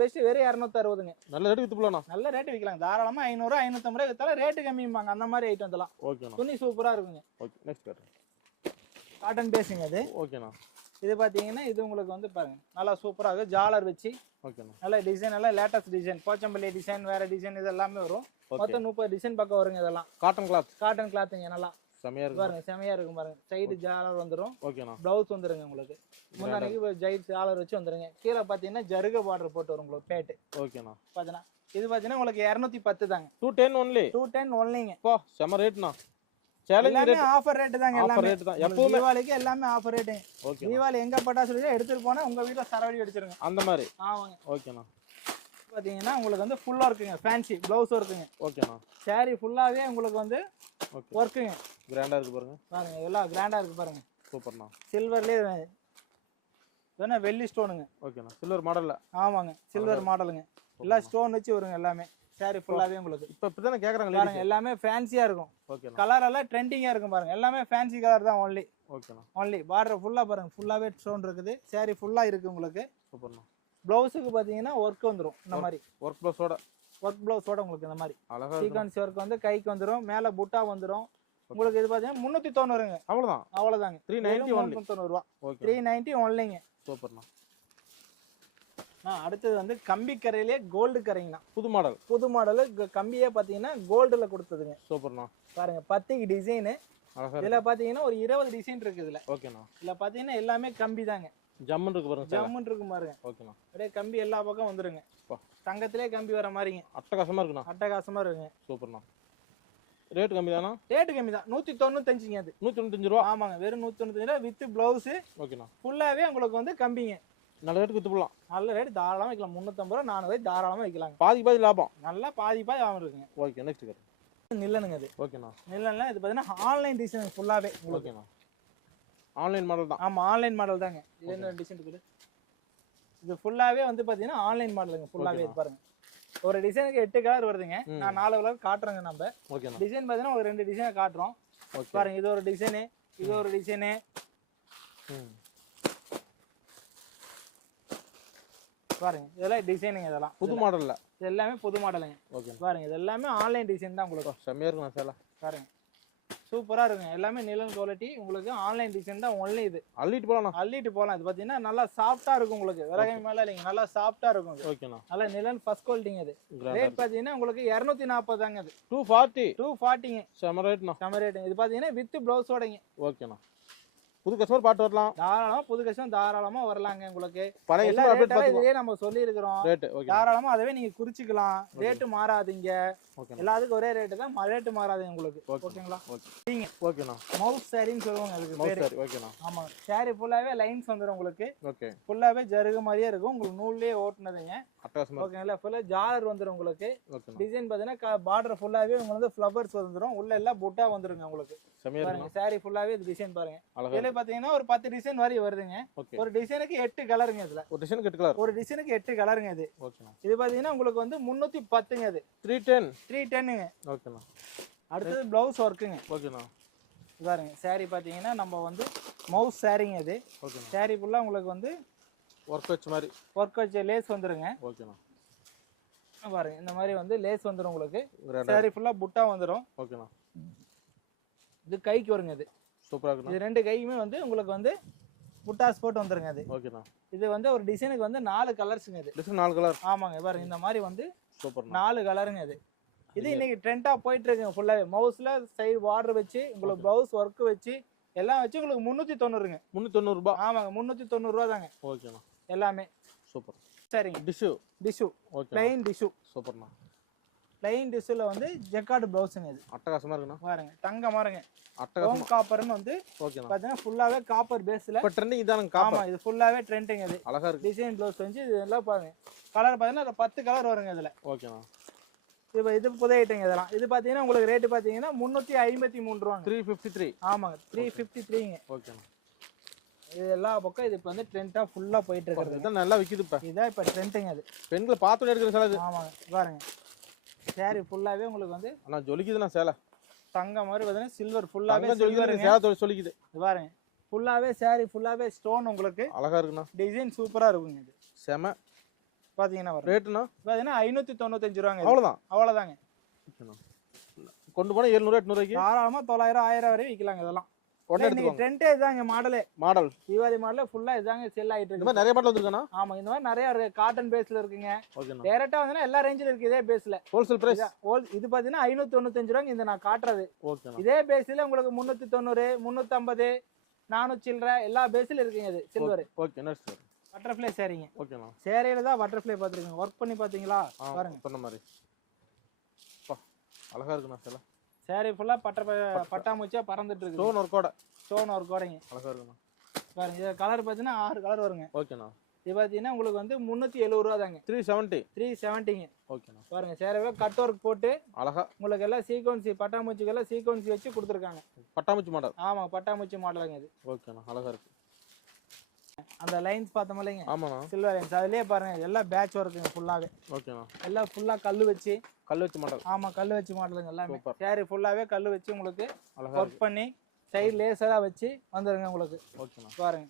பெஸ்ட் வெறும் 260ங்க நல்ல ரேட் வித்துப்பலாம்ண்ணா நல்ல ரேட் விக்கலாம் தாராளமா 500 550 ரூபாய் வித்தாலும் ரேட் கம்மிம்பாங்க அந்த மாதிரி ஐட்டம் இதெல்லாம் ஓகேண்ணா துணி சூப்பரா இருக்குங்க ஓகே நெக்ஸ்ட் காட்டன் பேஸுங்க அது ஓகேண்ணா இது பாத்தீங்கன்னா இது உங்களுக்கு வந்து பாருங்க நல்லா சூப்பரா இருக்கு ஜாலர் வச்சு ஓகேண்ணா நல்ல டிசைன் நல்லா லேட்டஸ்ட் டிசைன் போச்சம்பள்ளி டிசைன் வேற டிசைன் இது எல்லாமே வரும் மொத்தம் 30 டிசைன் பக்கம் வருங்க இதெல்லாம் காட்டன் கிளாத்துங்க நல்லா செமையா இருக்கு பாருங்க செமையா இருக்கும் பாருங்க சைடு ஜாலர் வந்துரும் ஓகேண்ணா பிளவுஸ் வந்துருங்க உங்களுக்கு முன்னாடிக்கு ஜைட் ஜாலர் வச்சு வந்துருங்க கீழே பாத்தீங்கன்னா ஜருக பார்டர் போட்டு வரும் உங்களுக்கு பேட் ஓகேண்ணா பாத்தீங்கன்னா இது பாத்தீங்கன்னா உங்களுக்கு 210 தாங்க 210 ஒன்லி 210 ஒன்லிங்க போ செம ரேட்னா சேலஞ்ச் ரேட் ஆஃபர் ரேட் தாங்க ஆஃபர் ரேட் தான் எப்பவுமே தீபாவளிக்கு எல்லாமே ஆஃபர் ரேட் ஓகே தீபாவளி எங்க பட்டாசு வெடிச்சா எடுத்துட்டு போனா உங்க வீட்ல சரவடி அடிச்சிருங்க அந்த மாதிரி ஆமாங்க ஓகேண்ணா பாத்தீங்கன்னா உங்களுக்கு வந்து ஃபுல்லா இருக்குங்க ஃபேன்சி ப்ளவுஸ் இருக்குங்க ஓகேண்ணா சாரி ஃபுல்லாவே உங்களுக்கு வந்து ஓகே ஒர்க்குங்க கிராண்டா இருக்கு பாருங்க பாருங்க எல்லாம் கிராண்டா இருக்கு பாருங்க சூப்பர்ண்ணா சில்வர்லயே வேணா வெள்ளி ஸ்டோனுங்க ஓகேண்ணா சில்வர் மாடல்ல ஆமாங்க சில்வர் மாடலுங்க எல்லாம் ஸ்டோன் வச்சு வருங்க எல்லாமே சாரி ஃபுல்லாவே உங்களுக்கு இப்ப இப்படிதானே கேக்குறாங்க பாருங்க எல்லாமே ஃபேன்சியா இருக்கும் ஓகேண்ணா கலர் எல்லாம் ட்ரெண்டிங்கா இருக்கும் பாருங்க எல்லாமே ஃபேன்சி கலர் தான் ஒன்லி ஓகேண்ணா ஒன்லி பார்டர் ஃபுல்லா பாருங்க ஃபுல்லாவே ஸ்டோன் இருக்குது சாரி ஃபுல்லா இருக்கு உங்களுக்கு சூப்பர்ண்ணா ப்ளவுஸுக்கு பாத்தீங்கன்னா ஒர்க் வந்துரும் இந்த மாதிரி ஒர்க் ப்ளவுஸோட ஒர்க் ப்ளவுஸோட உங்களுக்கு இந்த மாதிரி அழகா சீக்வன்ஸ் ஒர்க் வந்து கைக்கு வந்துரும் மேல புட்டா வந்துரும் உங்களுக்கு இது பாத்தீங்கன்னா 390ங்க அவ்வளவுதாங்க 390 ரூபா ஓகே 390 ஒன்லிங்க சூப்பர்ண்ணா அடுத்தது வந்து கம்பி கரையிலே கோல்டு கரைங்கண்ணா புது மாடல் கம்பியே பாத்தீங்கன்னா கோல்டுல கொடுத்ததுங்க சூப்பர்ண்ணா பாருங்க 10 டிசைனு இதுல பாத்தீங்கன்னா ஒரு 20 டிசைன் இருக்கு இதுல ஓகேண்ணா இதுல பாத்தீங்கன்னா எல்லாமே கம்பி தாங்க ஜம்முன் இருக்கு பாருங்க ஜம்முன் இருக்கு பாருங்க ஓகேண்ணா அப்படியே கம்பி எல்லா பக்கம் வந்துருங்க தங்கத்திலே கம்பி வர மாதிரிங்க அட்டகாசமா இருக்குண்ணா அட்டகாசமா இருக்குங்க சூப்பர்ண்ணா ரேட் கம்மி தானா ரேட் கம்மி தான் 195ங்க அது 195 ரூபா ஆமாங்க வெறும் 195 ரூபா வித் பிளவுஸ் ஓகேண்ணா ஃபுல்லாவே உங்களுக்கு வந்து கம்பிங்க நல்ல ரேட் வித்து போடலாம் நல்ல ரேட் தாராளமா வைக்கலாம் 350 ரூபா 400 தாராளமா வைக்கலாங்க பாதி லாபம் நல்லா பாதி லாபம் இருக்குங்க ஓகே நெக்ஸ்ட் நில்லனுங்க அது ஓகேண்ணா நில்லன்ல இது பாத்தீங்கன்னா ஆன்லைன் டிசைன் ஃபுல்லாவே ஓகேண்ணா ஆன்லைன் மாடல் தான் ஆமா ஆன்லைன் மாடல் தாங்க இது என்ன டிசைன் இருக்குது இது ஃபுல்லாவே வந்து பாத்தீங்கன்னா ஆன்லைன் மாடலுங்க ஃபுல்லாவே இது பாருங்க ஒரு டிசைனுக்கு 8 கலர் வருதுங்க நான் 4 கலர் காட்டுறேங்க நம்ம ஓகேண்ணா டிசைன் பாத்தீங்கன்னா ஒரு 2 டிசைனை காட்டுறோம் பாருங்க இது ஒரு டிசைன் இது ஒரு டிசைன் பாருங்க இதெல்லாம் டிசைனுங்க இதெல்லாம் புது மாடல்ல இது எல்லாமே புது மாடலுங்க ஓகே பாருங்க இது எல்லாமே ஆன்லைன் டிசைன் தான் உங்களுக்கு செம்மையா இருக்குண்ணா சேலை பாருங்க சூப்பரா இருக்குங்க எல்லாமே நிலன் குவாலிட்டி உங்களுக்கு ஆன்லைன் டிசைன் தான் ஒன்லி இது அள்ளிட்டு போலாம் இது பாத்தீங்கன்னா நல்லா சாஃப்டா இருக்கும் உங்களுக்கு விறகை மேல இல்லைங்க நல்லா சாஃப்டா இருக்கும் ஓகேண்ணா நல்லா நிலன் ஃபர்ஸ்ட் குவாலிட்டிங்க இது ரேட் பாத்தீங்கன்னா உங்களுக்கு 240 தாங்க அது 240ங்க செம ரேட் இது பாத்தீங்கன்னா வித் பிளவுஸோடங்க ஓகேண்ணா புது கஸ்டமர் பாட்டு வரலாம் தாராளமா புது கஸ்டமர் தாராளமா வரலாங்க உங்களுக்கு பழைய இதே நம்ம சொல்லி இருக்கிறோம் தாராளமா அதவே நீங்க குறிச்சுக்கலாம் ரேட்டு மாறாதீங்க எல்லாத்துக்கும் ஒரே ரேட்டு தான் ரேட்டு மாறாதுங்க உங்களுக்கு ஓகேங்களா ஓகேண்ணா மவுஸ் சாரின்னு சொல்லுவாங்க அதுக்கு பேரு ஓகேண்ணா ஆமா சாரி ஃபுல்லாவே லைன்ஸ் வந்துரும் உங்களுக்கு ஓகே ஃபுல்லாவே ஜருகு மாதிரியே இருக்கும் உங்களுக்கு நூல்லயே ஓட்டுனதுங்க அட்டகாசமா ஓகேங்களா ஃபுல்லா ஜாலர் வந்துரும் உங்களுக்கு ஓகேண்ணா டிசைன் பாத்தீங்கன்னா பார்டர் ஃபுல்லாவே உங்களுக்கு வந்து ஃப்ளவர்ஸ் வந்துரும் உள்ள எல்லாம் புட்டா வந்துருங்க உங்களுக்கு செமையா பாருங்க சாரி ஃபுல்லாவே இது டிசைன் பாருங்க அழகா இதுல பாத்தீங்கன்னா ஒரு 10 டிசைன் வரை வருதுங்க ஒரு டிசைனுக்கு 8 கலருங்க இதுல ஒரு டிசைனுக்கு 8 கலருங்க இது ஓகேண்ணா இது பாத்தீங்கன்னா உங்களுக்கு வந்து 310ங்க இது 310ங்க ஓகேண்ணா அடுத்தது பிளவுஸ் ஒர்க்குங்க ஓகேண்ணா பாருங்க சாரி பாத்தீங்கன்னா நம்ம வந்து மவுஸ் சாரிங்க இது ஓகேண்ணா சாரி ஃபுல்லா உங்களுக்கு வந்து ஒர்க் வச்ச லேஸ் வந்துருங்க ஓகேண்ணா பாருங்க இந்த மாதிரி வந்து லேஸ் வந்துரும் உங்களுக்கு சாரி ஃபுல்லா புட்டா வந்துரும் ஓகேண்ணா இது கைக்கு வருங்க இது சூப்பரா இருக்கு இது ரெண்டு கையுமே வந்து உங்களுக்கு வந்து புட்டாஸ் போட்டு வந்துருங்க அது ஓகேண்ணா இது வந்து ஒரு டிசைனுக்கு வந்து 4 கலர்ஸ்ங்க இது டிசைன் 4 கலர் ஆமாங்க பாருங்க இந்த மாதிரி வந்து சூப்பர் 4 கலருங்க இது இது இன்னைக்கு ட்ரெண்டா போயிட்டு இருக்குங்க ஃபுல்லாவே. மவுஸ்ல சைடு பார்டர் வச்சு உங்களுக்கு ப்ளவுஸ் ஒர்க் வச்சு எல்லாம் வச்சு உங்களுக்கு 390ங்க. 390 ரூபாய். ஆமாங்க 390 ரூபா தாங்க. ஓகேண்ணா. எல்லாமே சூப்பர். சரிங்க. டிஷ்யூ. ஓகே. Plain tissue. சூப்பர்ண்ணா. ப்ளைன் டிஷ்யூல வந்து ஜெக்கார்ட் ப்ளவுஸ்ங்க இது. அட்டகாசமா இருக்குண்ணா. பாருங்க தங்க மாருங்க. அட்டகாசமா. காப்பர்னு வந்து ஓகேண்ணா. பாத்தீங்கன்னா ஃபுல்லாவே காப்பர் பேஸ்ல. இப்ப ட்ரெண்டிங் இதானங்க காப்பர். ஆமா இது ஃபுல்லாவே ட்ரெண்டிங் இது. அழகா இருக்கு. டிசைன் ப்ளவுஸ் வந்து இது எல்லாம் பாருங்க. கலர் பாத்தீங்கன்னா 10 கலர் வருங்க இதுல. ஓகேண்ணா. இது புதிய ஐட்டங்க இதெல்லாம். இது பாத்தீங்கன்னா உங்களுக்கு ரேட் பாத்தீங்கன்னா 353 ரூபாங்க. 353. ஆமாங்க 353ங்க. ஓகேண்ணா. இது எல்லா பக்கம் இது இப்ப வந்து ட்ரெண்டா ஃபுல்லா போயிட்டு இருக்குது. இதான் நல்லா விக்குது இப்ப. இதான் இப்ப ட்ரெண்டிங் அது. பெண்களை பார்த்து எடுக்கிற சேலை இது. ஆமாங்க பாருங்க. saree ஃபுல்லாவே உங்களுக்கு வந்து அண்ணா ஜொலிக்குதுண்ணா சேலை. தங்க மாதிரி பாத்தீங்கன்னா சில்வர் ஃபுல்லாவே ஜொலிக்குது. சேலை ஜொலிக்குது. பாருங்க ஃபுல்லாவே saree ஃபுல்லாவே ஸ்டோன் உங்களுக்கு. அழகா இருக்குண்ணா. டிசைன் சூப்பரா இருக்குங்க இது. செம. பாத்தீங்கன்னா ரேட்னா பாத்தீங்கன்னா 595 ரூபாங்க. அவ்வளவுதான். அவ்வளவுதாங்க. கொண்டு போனா 700 800 ரூபாய்க்கு தாராளமா 900 1000 வரை விக்கலாங்க இதெல்லாம். உடனே எடுத்துக்கோங்க. ட்ரெண்டே இதாங்க மாடல் தீபாவளி மாடல்ல ஃபுல்லா இதாங்க செல் ஆயிட்டு இந்த இருக்கு. மாதிரி நிறைய மாடல் வந்திருக்கானா? ஆமா இந்த மாதிரி நிறைய இருக்கு. காட்டன் பேஸ்ல இருக்குங்க. ஓகேண்ணா. டைரக்டா வந்தா எல்லா ரேஞ்சில இருக்கு இதே பேஸ்ல. Wholesale price. இது பாத்தீங்கன்னா 595 ரூபாங்க இந்த நான் காட்டுறது. ஓகேண்ணா. இதே பேஸ்ல உங்களுக்கு 390 350 400 சில்லற எல்லா பேஸ்ல இருக்குங்க இது சில்வர். ஓகே நெக்ஸ்ட் பட்டர்ஃப்ளை சாரிங்க. ஓகேண்ணா. சேரியில தான் பட்டர்ஃப்ளை பாத்துருக்கீங்க. ஒர்க் பண்ணி பாத்தீங்களா? பாருங்க சொன்ன மாதிரி அழகா இருக்குண்ணா சேலை. சாரி ஃபுல்லா பட்டாம்பூச்சியா பறந்துட்டு இருக்கு. ஸ்டோன் ஒர்க்கோடங்க. அழகா இருக்குண்ணா. பாருங்க இது கலர் பாத்தீங்கன்னா 6 கலர் வருங்க. ஓகேண்ணா. இது பாத்தீங்கன்னா உங்களுக்கு வந்து 370 ரூபா தாங்க. 370ங்க. ஓகேண்ணா. பாருங்க சேரவே கட் ஒர்க் போட்டு அழகா உங்களுக்கு எல்லாம் சீக்வன்சி பட்டாம்பூச்சிக்கு எல்லாம் சீக்வன்சி வச்சு கொடுத்துருக்காங்க. பட்டாம்பூச்சி மாடல். ஆமா பட்டாம்பூச்சி மாடலுங்க இது. ஓகேண்ணா. அழகா இருக்கு. அந்த லைன்ஸ் பார்த்தோம்லங்க. ஆமாண்ணா. சில்வர் லைன்ஸ் அதுலயே பாருங்க எல்லாம் பேட்ச் ஒர்க்குங்க ஃபுல்லாவே. ஓகேண்ணா. எல்லாம் ஃபுல்லா கல்லு வச்சு மாடல். ஆமா கல்லு வச்சு மாடலுங்க எல்லாமே. சாரி ஃபுல்லாவே கல்லு வச்சு உங்களுக்கு அழகா ஒர்க் பண்ணி சைடு லேசரா வச்சு வந்துருங்க உங்களுக்கு. ஓகேண்ணா. பாருங்க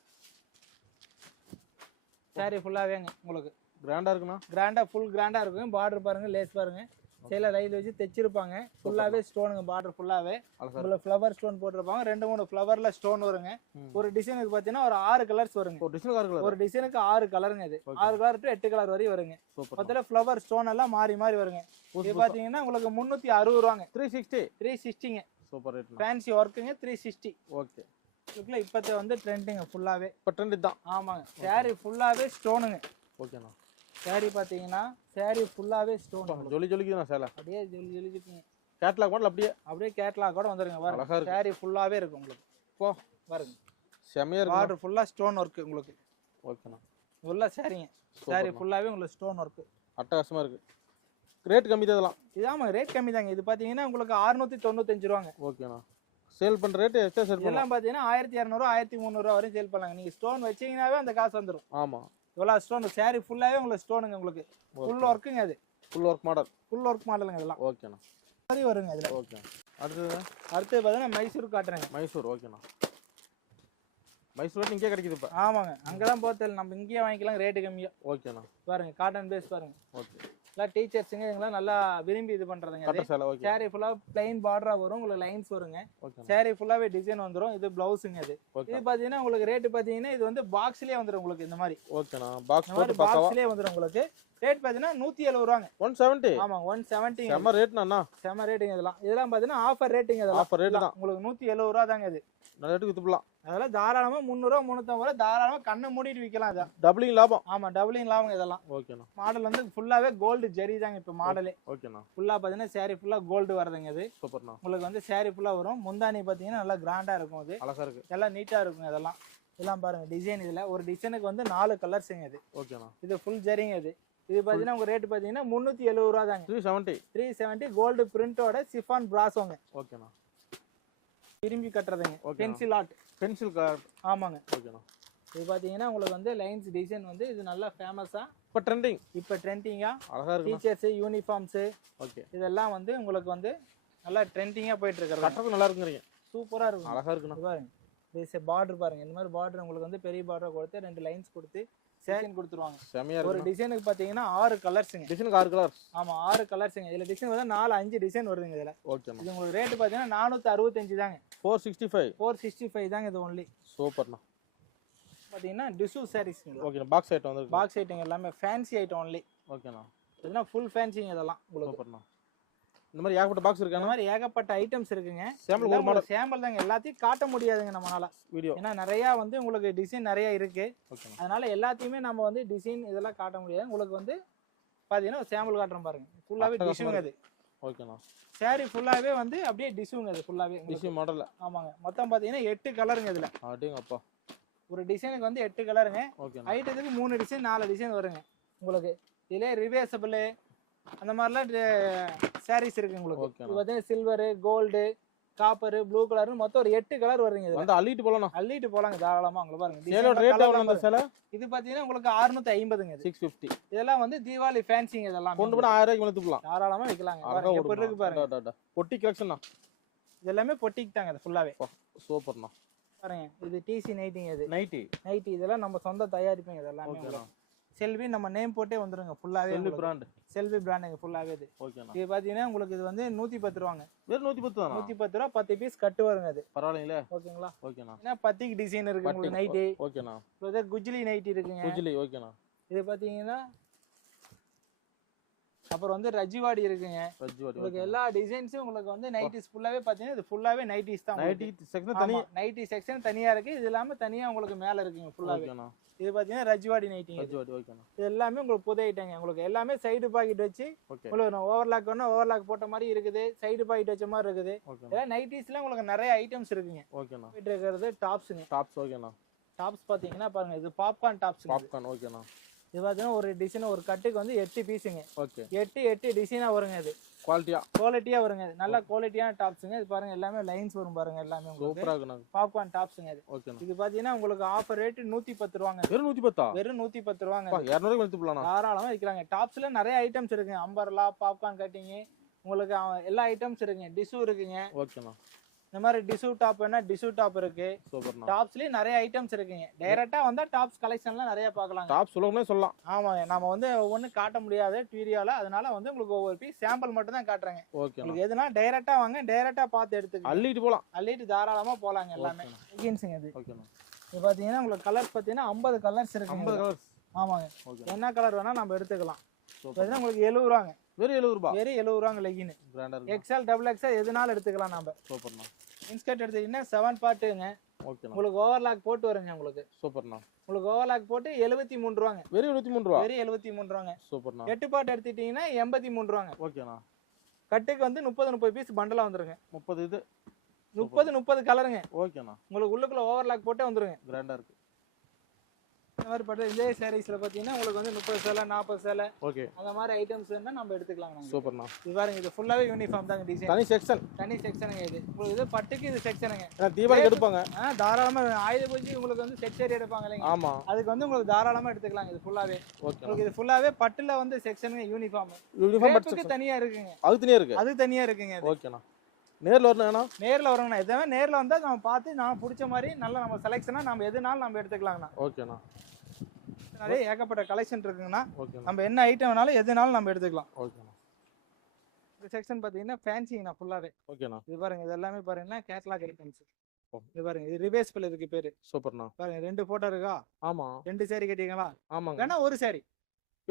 சாரி ஃபுல்லாவேங்க உங்களுக்கு கிராண்டா இருக்குண்ணா. கிராண்டா ஃபுல் கிராண்டா இருக்கும். பார்டர் பாருங்க லேஸ் பாருங்க சைல லைட் வச்சு தைச்சிருப்பாங்க. ஃபுல்லாவே ஸ்டோனுங்க. பார்டர் ஃபுல்லாவே உள்ள ஃப்ளவர் ஸ்டோன் போட்டிருப்பாங்க. 2 3 ஃப்ளவர்ல ஸ்டோன் வருங்க. ஒரு டிசைனுக்கு பாத்தீங்கன்னா ஒரு 6 கலர்ஸ் வருங்க. ஒரு டிசைனுக்கு 6 கலருங்க. இது 6 கலர் டு 8 கலர் வரை வருங்க. மொத்தத்துல ஃப்ளவர் ஸ்டோன் எல்லாம் மாறி மாறி வருங்க. இது பாத்தீங்கன்னா உங்களுக்கு 360 ரூபாங்க. 360ங்க. Super rate. ஃபேன்சி ஒர்க்குங்க 360. ஓகே. இதுக்குள்ள இப்போதே வந்து ட்ரெண்டிங் ஃபுல்லாவே. இப்ப ட்ரெண்ட் தான். ஆமாங்க. சாரி ஃபுல்லாவே ஸ்டோனுங்க. ஓகேண்ணா. சாரி பாத்தீங்கன்னா சாரி ஃபுல்லாவே ஸ்டோன். ஜொலிக்குதுண்ணா சேலை. அப்படியே ஜொலிக்குதுங்க. கேட்லாக் மாடல் அப்படியே கேட்லாக் கூட வந்துருங்க. பாருங்க சாரி ஃபுல்லாவே இருக்கு உங்களுக்கு. பாருங்க செமையா இருக்கு. பார்டர் ஃபுல்லா ஸ்டோன் ஒர்க் உங்களுக்கு. ஓகேண்ணா. ஃபுல்லா சாரிங்க. சாரி ஃபுல்லாவே உங்களுக்கு ஸ்டோன் ஒர்க். அட்டகாசமா இருக்கு. ரேட் கம்மி தான் இதெல்லாம். இதாமா ரேட் கம்மி தாங்க. இது பாத்தீங்கன்னா உங்களுக்கு 695 ரூபாங்க. ஓகேண்ணா. சேல் பண்ற ரேட் எச்சா சேல் பண்ணலாம். இதெல்லாம் பாத்தீங்கன்னா 1200 1300 ரூபாய் வரை சேல் பண்ணலாங்க. நீங்க ஸ்டோன் வச்சீங்கனாவே அந்த காசு வந்துரும். ஆமா. இவ்வளவு ஸ்டோன் சாரி ஃபுல்லாவே உங்களுக்கு ஸ்டோனுங்க உங்களுக்கு. ஃபுல் ஒர்க்குங்க அது. Full work model. Full work மாடலுங்க இதெல்லாம். ஓகேண்ணா. சரி வருங்க இதுல. ஓகே. அடுத்து பாத்தீங்கன்னா மைசூர் காட்டுறேங்க. மைசூர். ஓகேண்ணா. மைசூர் இங்கே கிடைக்குது இப்ப. ஆமாங்க. அங்கதான் போத்தல நம்ம இங்கேயே வாங்கிக்கலாம் ரேட் கம்மியா. ஓகேண்ணா. பாருங்க காட்டன் பேஸ் பாருங்க. ஓகே. எல்லாம் டீச்சர்ஸ்ங்க இதெல்லாம் நல்லா விரும்பி இது பண்றதுங்க. கட்ட சேலை. ஓகே. சாரி ஃபுல்லா ப்ளைன் பார்டரா வரும். உங்களுக்கு லைன்ஸ் வருங்க. சாரி ஃபுல்லாவே டிசைன் வந்துரும். இது ப்ளவுஸ்ங்க இது. இது பாத்தீங்கன்னா உங்களுக்கு ரேட் பாத்தீங்கன்னா இது வந்து பாக்ஸ்லயே வந்துரும் உங்களுக்கு இந்த மாதிரி. ஓகேண்ணா. பாக்ஸ் போட்டு பாக்ஸ்லயே வந்துரும் உங்களுக்கு. ரேட் பாத்தீங்கன்னா 170 ரூபாங்க. 170. ஆமா 170. செம ரேட்னா. செம ரேட்டுங்க இதெல்லாம். இதெல்லாம் பாத்தீங்கன்னா ஆஃபர் ரேட்டுங்க இதெல்லாம். ஆஃபர் ரேட் தான். உங்களுக்கு 170 ரூபா தாங்க இது. நல்ல ரேட்டுக்கு வித்துடலாம். அதெல்லாம் தாராளமா 300 350 தாராளமா கண்ணை மூடிட்டு விக்கலாம். இதான் டபுளிங் லாபம். ஆமா டபுளிங் லாபம் இதெல்லாம். ஓகேண்ணா. மாடல் வந்து ஃபுல்லாவே கோல்டு ஜெரி தாங்க இப்ப மாடலே. ஓகேண்ணா. ஃபுல்லா பாத்தீங்கன்னா சாரி ஃபுல்லா கோல்டு வருதுங்க இது. சூப்பர்ண்ணா. உங்களுக்கு வந்து சாரி ஃபுல்லா வரும். முந்தானி பாத்தீங்கன்னா நல்லா கிராண்டா இருக்கும். அது அழகா இருக்கு. எல்லாம் நீட்டா இருக்கும். இதெல்லாம் பாருங்க டிசைன். இதுல ஒரு டிசைனுக்கு வந்து 4 கலர்ஸ்ங்க இது. ஓகேண்ணா. இது ஃபுல் ஜெரிங்க இது. இது பாத்தீங்கன்னா உங்க ரேட் பாத்தீங்கன்னா 370 ரூபா தாங்க. 370 கோல்டு பிரிண்டோட சிஃபான் பிராசோங்க. ஓகேண்ணா. விரும்பி கட்டுறதுங்க. Pencil art. Pencil card. ஆமாங்க. ஓகேண்ணா. இது பாத்தீங்கன்னா உங்களுக்கு வந்து லைன்ஸ் டிசைன் வந்து இது நல்லா ஃபேமஸா இப்ப ட்ரெண்டிங். இப்ப ட்ரெண்டிங்கா அழகா இருக்கு. Teachers uniforms. ஓகே. இதெல்லாம் வந்து உங்களுக்கு வந்து நல்லா ட்ரெண்டிங்கா போயிட்டு இருக்கு. கட்டறது நல்லா இருக்குங்கறீங்க. சூப்பரா இருக்கும். அழகா இருக்குண்ணா. பாருங்க. இது பார்டர் பாருங்க. இந்த மாதிரி பார்டர் உங்களுக்கு வந்து பெரிய பார்டர் கொடுத்து 2 லைன்ஸ் கொடுத்து டிசைன் கொடுத்துருவாங்க. செமையா இருக்கு. ஒரு டிசைனுக்கு பாத்தீங்கன்னா 6 கலர்ஸ்ங்க. டிசைனுக்கு 6 கலர்ஸ். ஆமா 6 கலர்ஸ்ங்க. இதுல டிசைன் வந்து 4 5 டிசைன் வருதுங்க இதுல. ஓகேண்ணா. இது உங்களுக்கு ரேட் பாத்தீங்கன்னா 465 தாங்க. 465 தாங்க இது ஒன்லி. சூப்பர்ண்ணா. பாத்தீங்கன்னா டிசு சாரீஸ். ஓகேண்ணா. பாக்ஸ் ஐட்டம் வந்து பாக்ஸ் ஐட்டம் எல்லாமே ஃபேன்சி ஐட்டம் ஒன்லி. ஓகேண்ணா. இதெல்லாம் ஃபுல் ஃபேன்சிங்க இதெல்லாம் உங்களுக்கு. சூப்பர்ண்ணா. இந்த மாதிரி ஏகப்பட்ட பாக்ஸ் இந்த இருக்காங்க. மாதிரி ஏகப்பட்ட ஐட்டம்ஸ் இருக்குங்க. சாம்பிள் ஒரு மாடல் சாம்பிள் தாங்க, எல்லாத்தையும் காட்ட முடியாதுங்க நம்மளால வீடியோ. ஏன்னா நிறைய வந்து உங்களுக்கு டிசைன் நிறைய இருக்கு. ஓகேண்ணா. அதனால எல்லாத்தையுமே நம்ம வந்து டிசைன் இதெல்லாம் காட்ட முடியாது. உங்களுக்கு வந்து பாத்தீங்கன்னா சாம்பிள் காட்டுறோம் பாருங்க. ஃபுல்லாவே டிஷ்யூங்க அது. ஓகேண்ணா. சாரி ஃபுல்லாவே வந்து அப்படியே டிஷ்யூங்க அது ஃபுல்லாவே. Tissue model. ஆமாங்க. மொத்தம் பாத்தீங்கன்னா 8 கலருங்க இதுல. அடேங்கப்பா. ஒரு டிசைனுக்கு வந்து 8 கலருங்க. ஓகேண்ணா. ஐட்டத்துக்கு 3 டிசைன் 4 டிசைன் வருங்க உங்களுக்கு. இதுல ரிவேர்சபிள் அந்த மாதிரிலாம் சாரீஸ் இருக்கு உங்களுக்கு. இது பார்த்தீங்கன்னா silver, gold, copper, blue colour மொத்தம் ஒரு 8 கலர் வருங்க. இது வந்து அள்ளிட்டு போலாம். அள்ளிட்டு போலாங்க தாராளமா. உங்களுக்கு பாருங்க. சேலோட ரேட் எவ்வளவு அந்த சேலை? இது பாத்தீங்கன்னா உங்களுக்கு 650ங்க. 650. இதெல்லாம் வந்து தீபாவளி ஃபேன்சிங். இதெல்லாம் கொண்டு போனா 1000 ரூபாய்க்கு வித்துக்கலாம். தாராளமா விக்கலாங்க. பாருங்க எப்படி இருக்கு பாருங்க. பொட்டி கலெக்ஷன் தான். இது எல்லாமே பொட்டிக்கு தாங்க இது ஃபுல்லாவே. சூப்பர்ண்ணா. பாருங்க இது டிசி நைட்டிங்க. இது நைட்டி இதெல்லாம் நம்ம சொந்த தயாரிப்புங்க. இது எல்லாமே செல்வி நம்ம நேம் போட்டே வந்துருங்க ஃபுல்லாவே. செல்வி பிராண்ட். செல்வி பிராண்டுங்க ஃபுல்லாவே இது. ஓகேண்ணா. இது பாத்தீங்கன்னா உங்களுக்கு இது வந்து 110 ரூபாங்க. வெறும் 110 தானா? 110 ரூபா 10 பீஸ் கட்டு வருங்க அது. பரவாயில்லைங்களே. ஓகேங்களா? ஓகேண்ணா. ஏன்னா பத்திக்கு டிசைன் இருக்கு உங்களுக்கு நைட்டி. ஓகேண்ணா. இது குஜிலி நைட்டி இருக்குங்க. குஜிலி ஓகேண்ணா. இது பாத்தீங்கன்னா அப்புறம் வந்து ரஜிவாடி இருக்குங்க. உங்களுக்கு எல்லா டிசைன்ஸும் உங்களுக்கு வந்து நைட்டிஸ் ஃபுல்லாவே பாத்தீங்கன்னா இது ஃபுல்லாவே நைட்டிஸ் தான். நைட்டி செக்ஷன் தனியா. நைட்டி செக்ஷன் தனியா இருக்கு. இது எல்லாமே தனியா உங்களுக்கு மேல இருக்குங்க ஃபுல்லாவே. இது பாத்தீங்கன்னா ரஜ்வாடி நைட்டிங்க. ரஜ்வாடி ஓகேண்ணா. இது எல்லாமே உங்களுக்கு புது ஐட்டங்க. உங்களுக்கு எல்லாமே சைடு பாக்கெட் வச்சு உங்களுக்கு ஓவர்லாக் வேணா ஓவர்லாக் போட்ட மாதிரி இருக்குது. சைடு பாக்கெட் வச்ச மாதிரி இருக்குது. இதெல்லாம் நைட்டிஸ்ல உங்களுக்கு நிறைய ஐட்டம்ஸ் இருக்குங்க. ஓகேண்ணா. போயிட்டு இருக்கிறது டாப்ஸ்ங்க. டாப்ஸ் ஓகேண்ணா. டாப்ஸ் பாத்தீங்கன்னா பாருங்க இது பாப்கார்ன் டாப்ஸ். பாப்கார்ன் ஓகேண்ணா. இது பாத்தீங்கன்னா ஒரு டிசைன் ஒரு கட்டுக்கு வந்து 8 பீஸுங்க. ஓகே. 8 டிசைனா வருங்க. இது குவாலிட்டியா வருங்க. நல்ல குவாலிட்டியான டாப்ஸ்ங்க. இது பாருங்க எல்லாமே லைன்ஸ் வரும் பாருங்க. எல்லாமே சூப்பரா இருக்குங்க. பாப்கார்ன் டாப்ஸ்ங்க இது. ஓகேண்ணா. இது பாத்தீங்கன்னா உங்களுக்கு ஆஃபர் ரேட் 110 ரூபாங்க. வெறும் 110. வெறும் 110 ரூபாங்க. 200 ரூபாய்க்கு எடுத்து போலாம். தாராளமா விக்கலாங்க. டாப்ஸ்ல நிறைய ஐட்டம்ஸ் இருக்குங்க. அம்பர்லா, பாப்கார்ன் கட்டிங் உங்களுக்கு எல்லா ஐட்டம்ஸ் இருக்குங்க. டிஷு இருக்குங்க. ஓகேண்ணா. இந்த மாதிரி டிஷு டாப் வேணா டிஷு டாப் இருக்கு. சூப்பர்ண்ணா. டாப்ஸ்லயே நிறைய ஐட்டம்ஸ் இருக்குங்க. டைரக்டா வந்தா டாப்ஸ் கலெக்ஷன்லாம் நிறைய பார்க்கலாம். டாப் சொல்லணும்னே சொல்லலாம். ஆமாங்க. நாம வந்து ஒவ்வொன்னு காட்ட முடியாது வீடியோல. அதனால வந்து உங்களுக்கு ஒவ்வொரு பீஸ் சாம்பிள் மட்டும் தான் காட்டுறேங்க. ஓகே. உங்களுக்கு எதுனா டைரக்டா வாங்க. டைரக்டா பார்த்து எடுத்துக்கலாம். அள்ளிட்டு போலாம். அள்ளிட்டு தாராளமா போலாங்க எல்லாமே. லெகின்ஸ்ங்க இது. ஓகேண்ணா. இது பாத்தீங்கன்னா உங்களுக்கு கலர்ஸ் பாத்தீங்கன்னா 50 கலர்ஸ் இருக்கு. 50 கலர்ஸ். ஆமாங்க. ஓகே. என்ன கலர் வேணா நம்ம எடுத்துக்கலாம். பாத்தீங்கன்னா உங்களுக்கு 70 ரூபாங்க. வெறும் 70 ரூபாய். வெறும் 70 ரூபாங்க லெகின். பிராண்டா இருக்கு. XL XXL எதுனாலும் எடுத்துக்கலாம் நாம. சூப்பர்ண்ணா. இன்ஸ்கர்ட் எடுத்தீங்கன்னா 7 பார்ட்டுங்க. ஓகேண்ணா. உங்களுக்கு ஓவர்லாக் போட்டு வருங்க உங்களுக்கு. சூப்பர்ண்ணா. உங்களுக்கு ஓவர்லாக் போட்டு 73 ரூபாங்க. வெறும் 73 ரூபாய். வெறும் 73 ரூபாங்க. சூப்பர்ண்ணா. 8 பார்ட் எடுத்துட்டீங்கன்னா 83 ரூபாங்க. ஓகேண்ணா. கட்டுக்கு வந்து 30 பீஸ் பண்டலா வந்துருங்க. 30 இது 30 கலருங்க. ஓகேண்ணா. உங்களுக்கு உள்ளுக்குள்ள ஓவர்லாக் போட்டே வந்துருங்க. பிராண்டா இருக்கு. இந்த மாதிரி பட்டு இதே சாரீஸ்ல பாத்தீங்கன்னா உங்களுக்கு வந்து 30 சேலை 40 சேலை ஓகே அந்த மாதிரி ஐட்டம்ஸ் வேணா நம்ம எடுத்துக்கலாம். சூப்பர்ண்ணா. இது பாருங்க இது ஃபுல்லாவே யூனிஃபார்ம் தாங்க. டிசைன் தனி செக்ஷன். தனி செக்ஷனுங்க இது. உங்களுக்கு இது பட்டுக்கு இது செக்ஷனுங்க. தீபாவளி எடுப்பாங்க. தாராளமா ஆயுத பூஜை உங்களுக்கு வந்து செட் சேரி எடுப்பாங்க இல்லைங்க. ஆமா. அதுக்கு வந்து உங்களுக்கு தாராளமா எடுத்துக்கலாம். இது ஃபுல்லாவே ஓகே. உங்களுக்கு இது ஃபுல்லாவே பட்டுல வந்து செக்ஷனுங்க. யூனிஃபார்ம் பட்டுக்கு தனியா இருக்குங்க. அது தனியா இருக்கு. அது தனியா இருக்குங்க. ஓகேண்ணா. நேர்ல வரணும்னா நேர்ல வரணும்னா எதுவே நேர்ல வந்தா நம்ம பார்த்து நான் பிடிச்ச மாதிரி நல்ல நம்ம செலக்ஷனா நம்ம எதுனாலும் நம்ம எடுத்துக்கலாம்ண்ணா. ஓகேண்ணா. நிறைய ஏகப்பட்ட கலெக்ஷன் இருக்குங்கண்ணா. ஓகேண்ணா. நம்ம என்ன ஐட்டம் வேணாலும் எதுனாலும் நம்ம எடுத்துக்கலாம். ஓகேண்ணா. இந்த செக்ஷன் பாத்தீங்கன்னா ஃபேன்சிங்கண்ணா ஃபுல்லாவே. ஓகேண்ணா. இது பாருங்க இது எல்லாமே பாருங்கன்னா கேட்டலாக் ஐட்டம்ஸ். இது பாருங்க இது ரிவேர்ஸ்பிள் இருக்கு பேரு. சூப்பர்ண்ணா. பாருங்க 2 போட்டோ இருக்கா? ஆமா. 2 saree கட்டிங்களா? ஆமாங்க. வேணா ஒரு saree.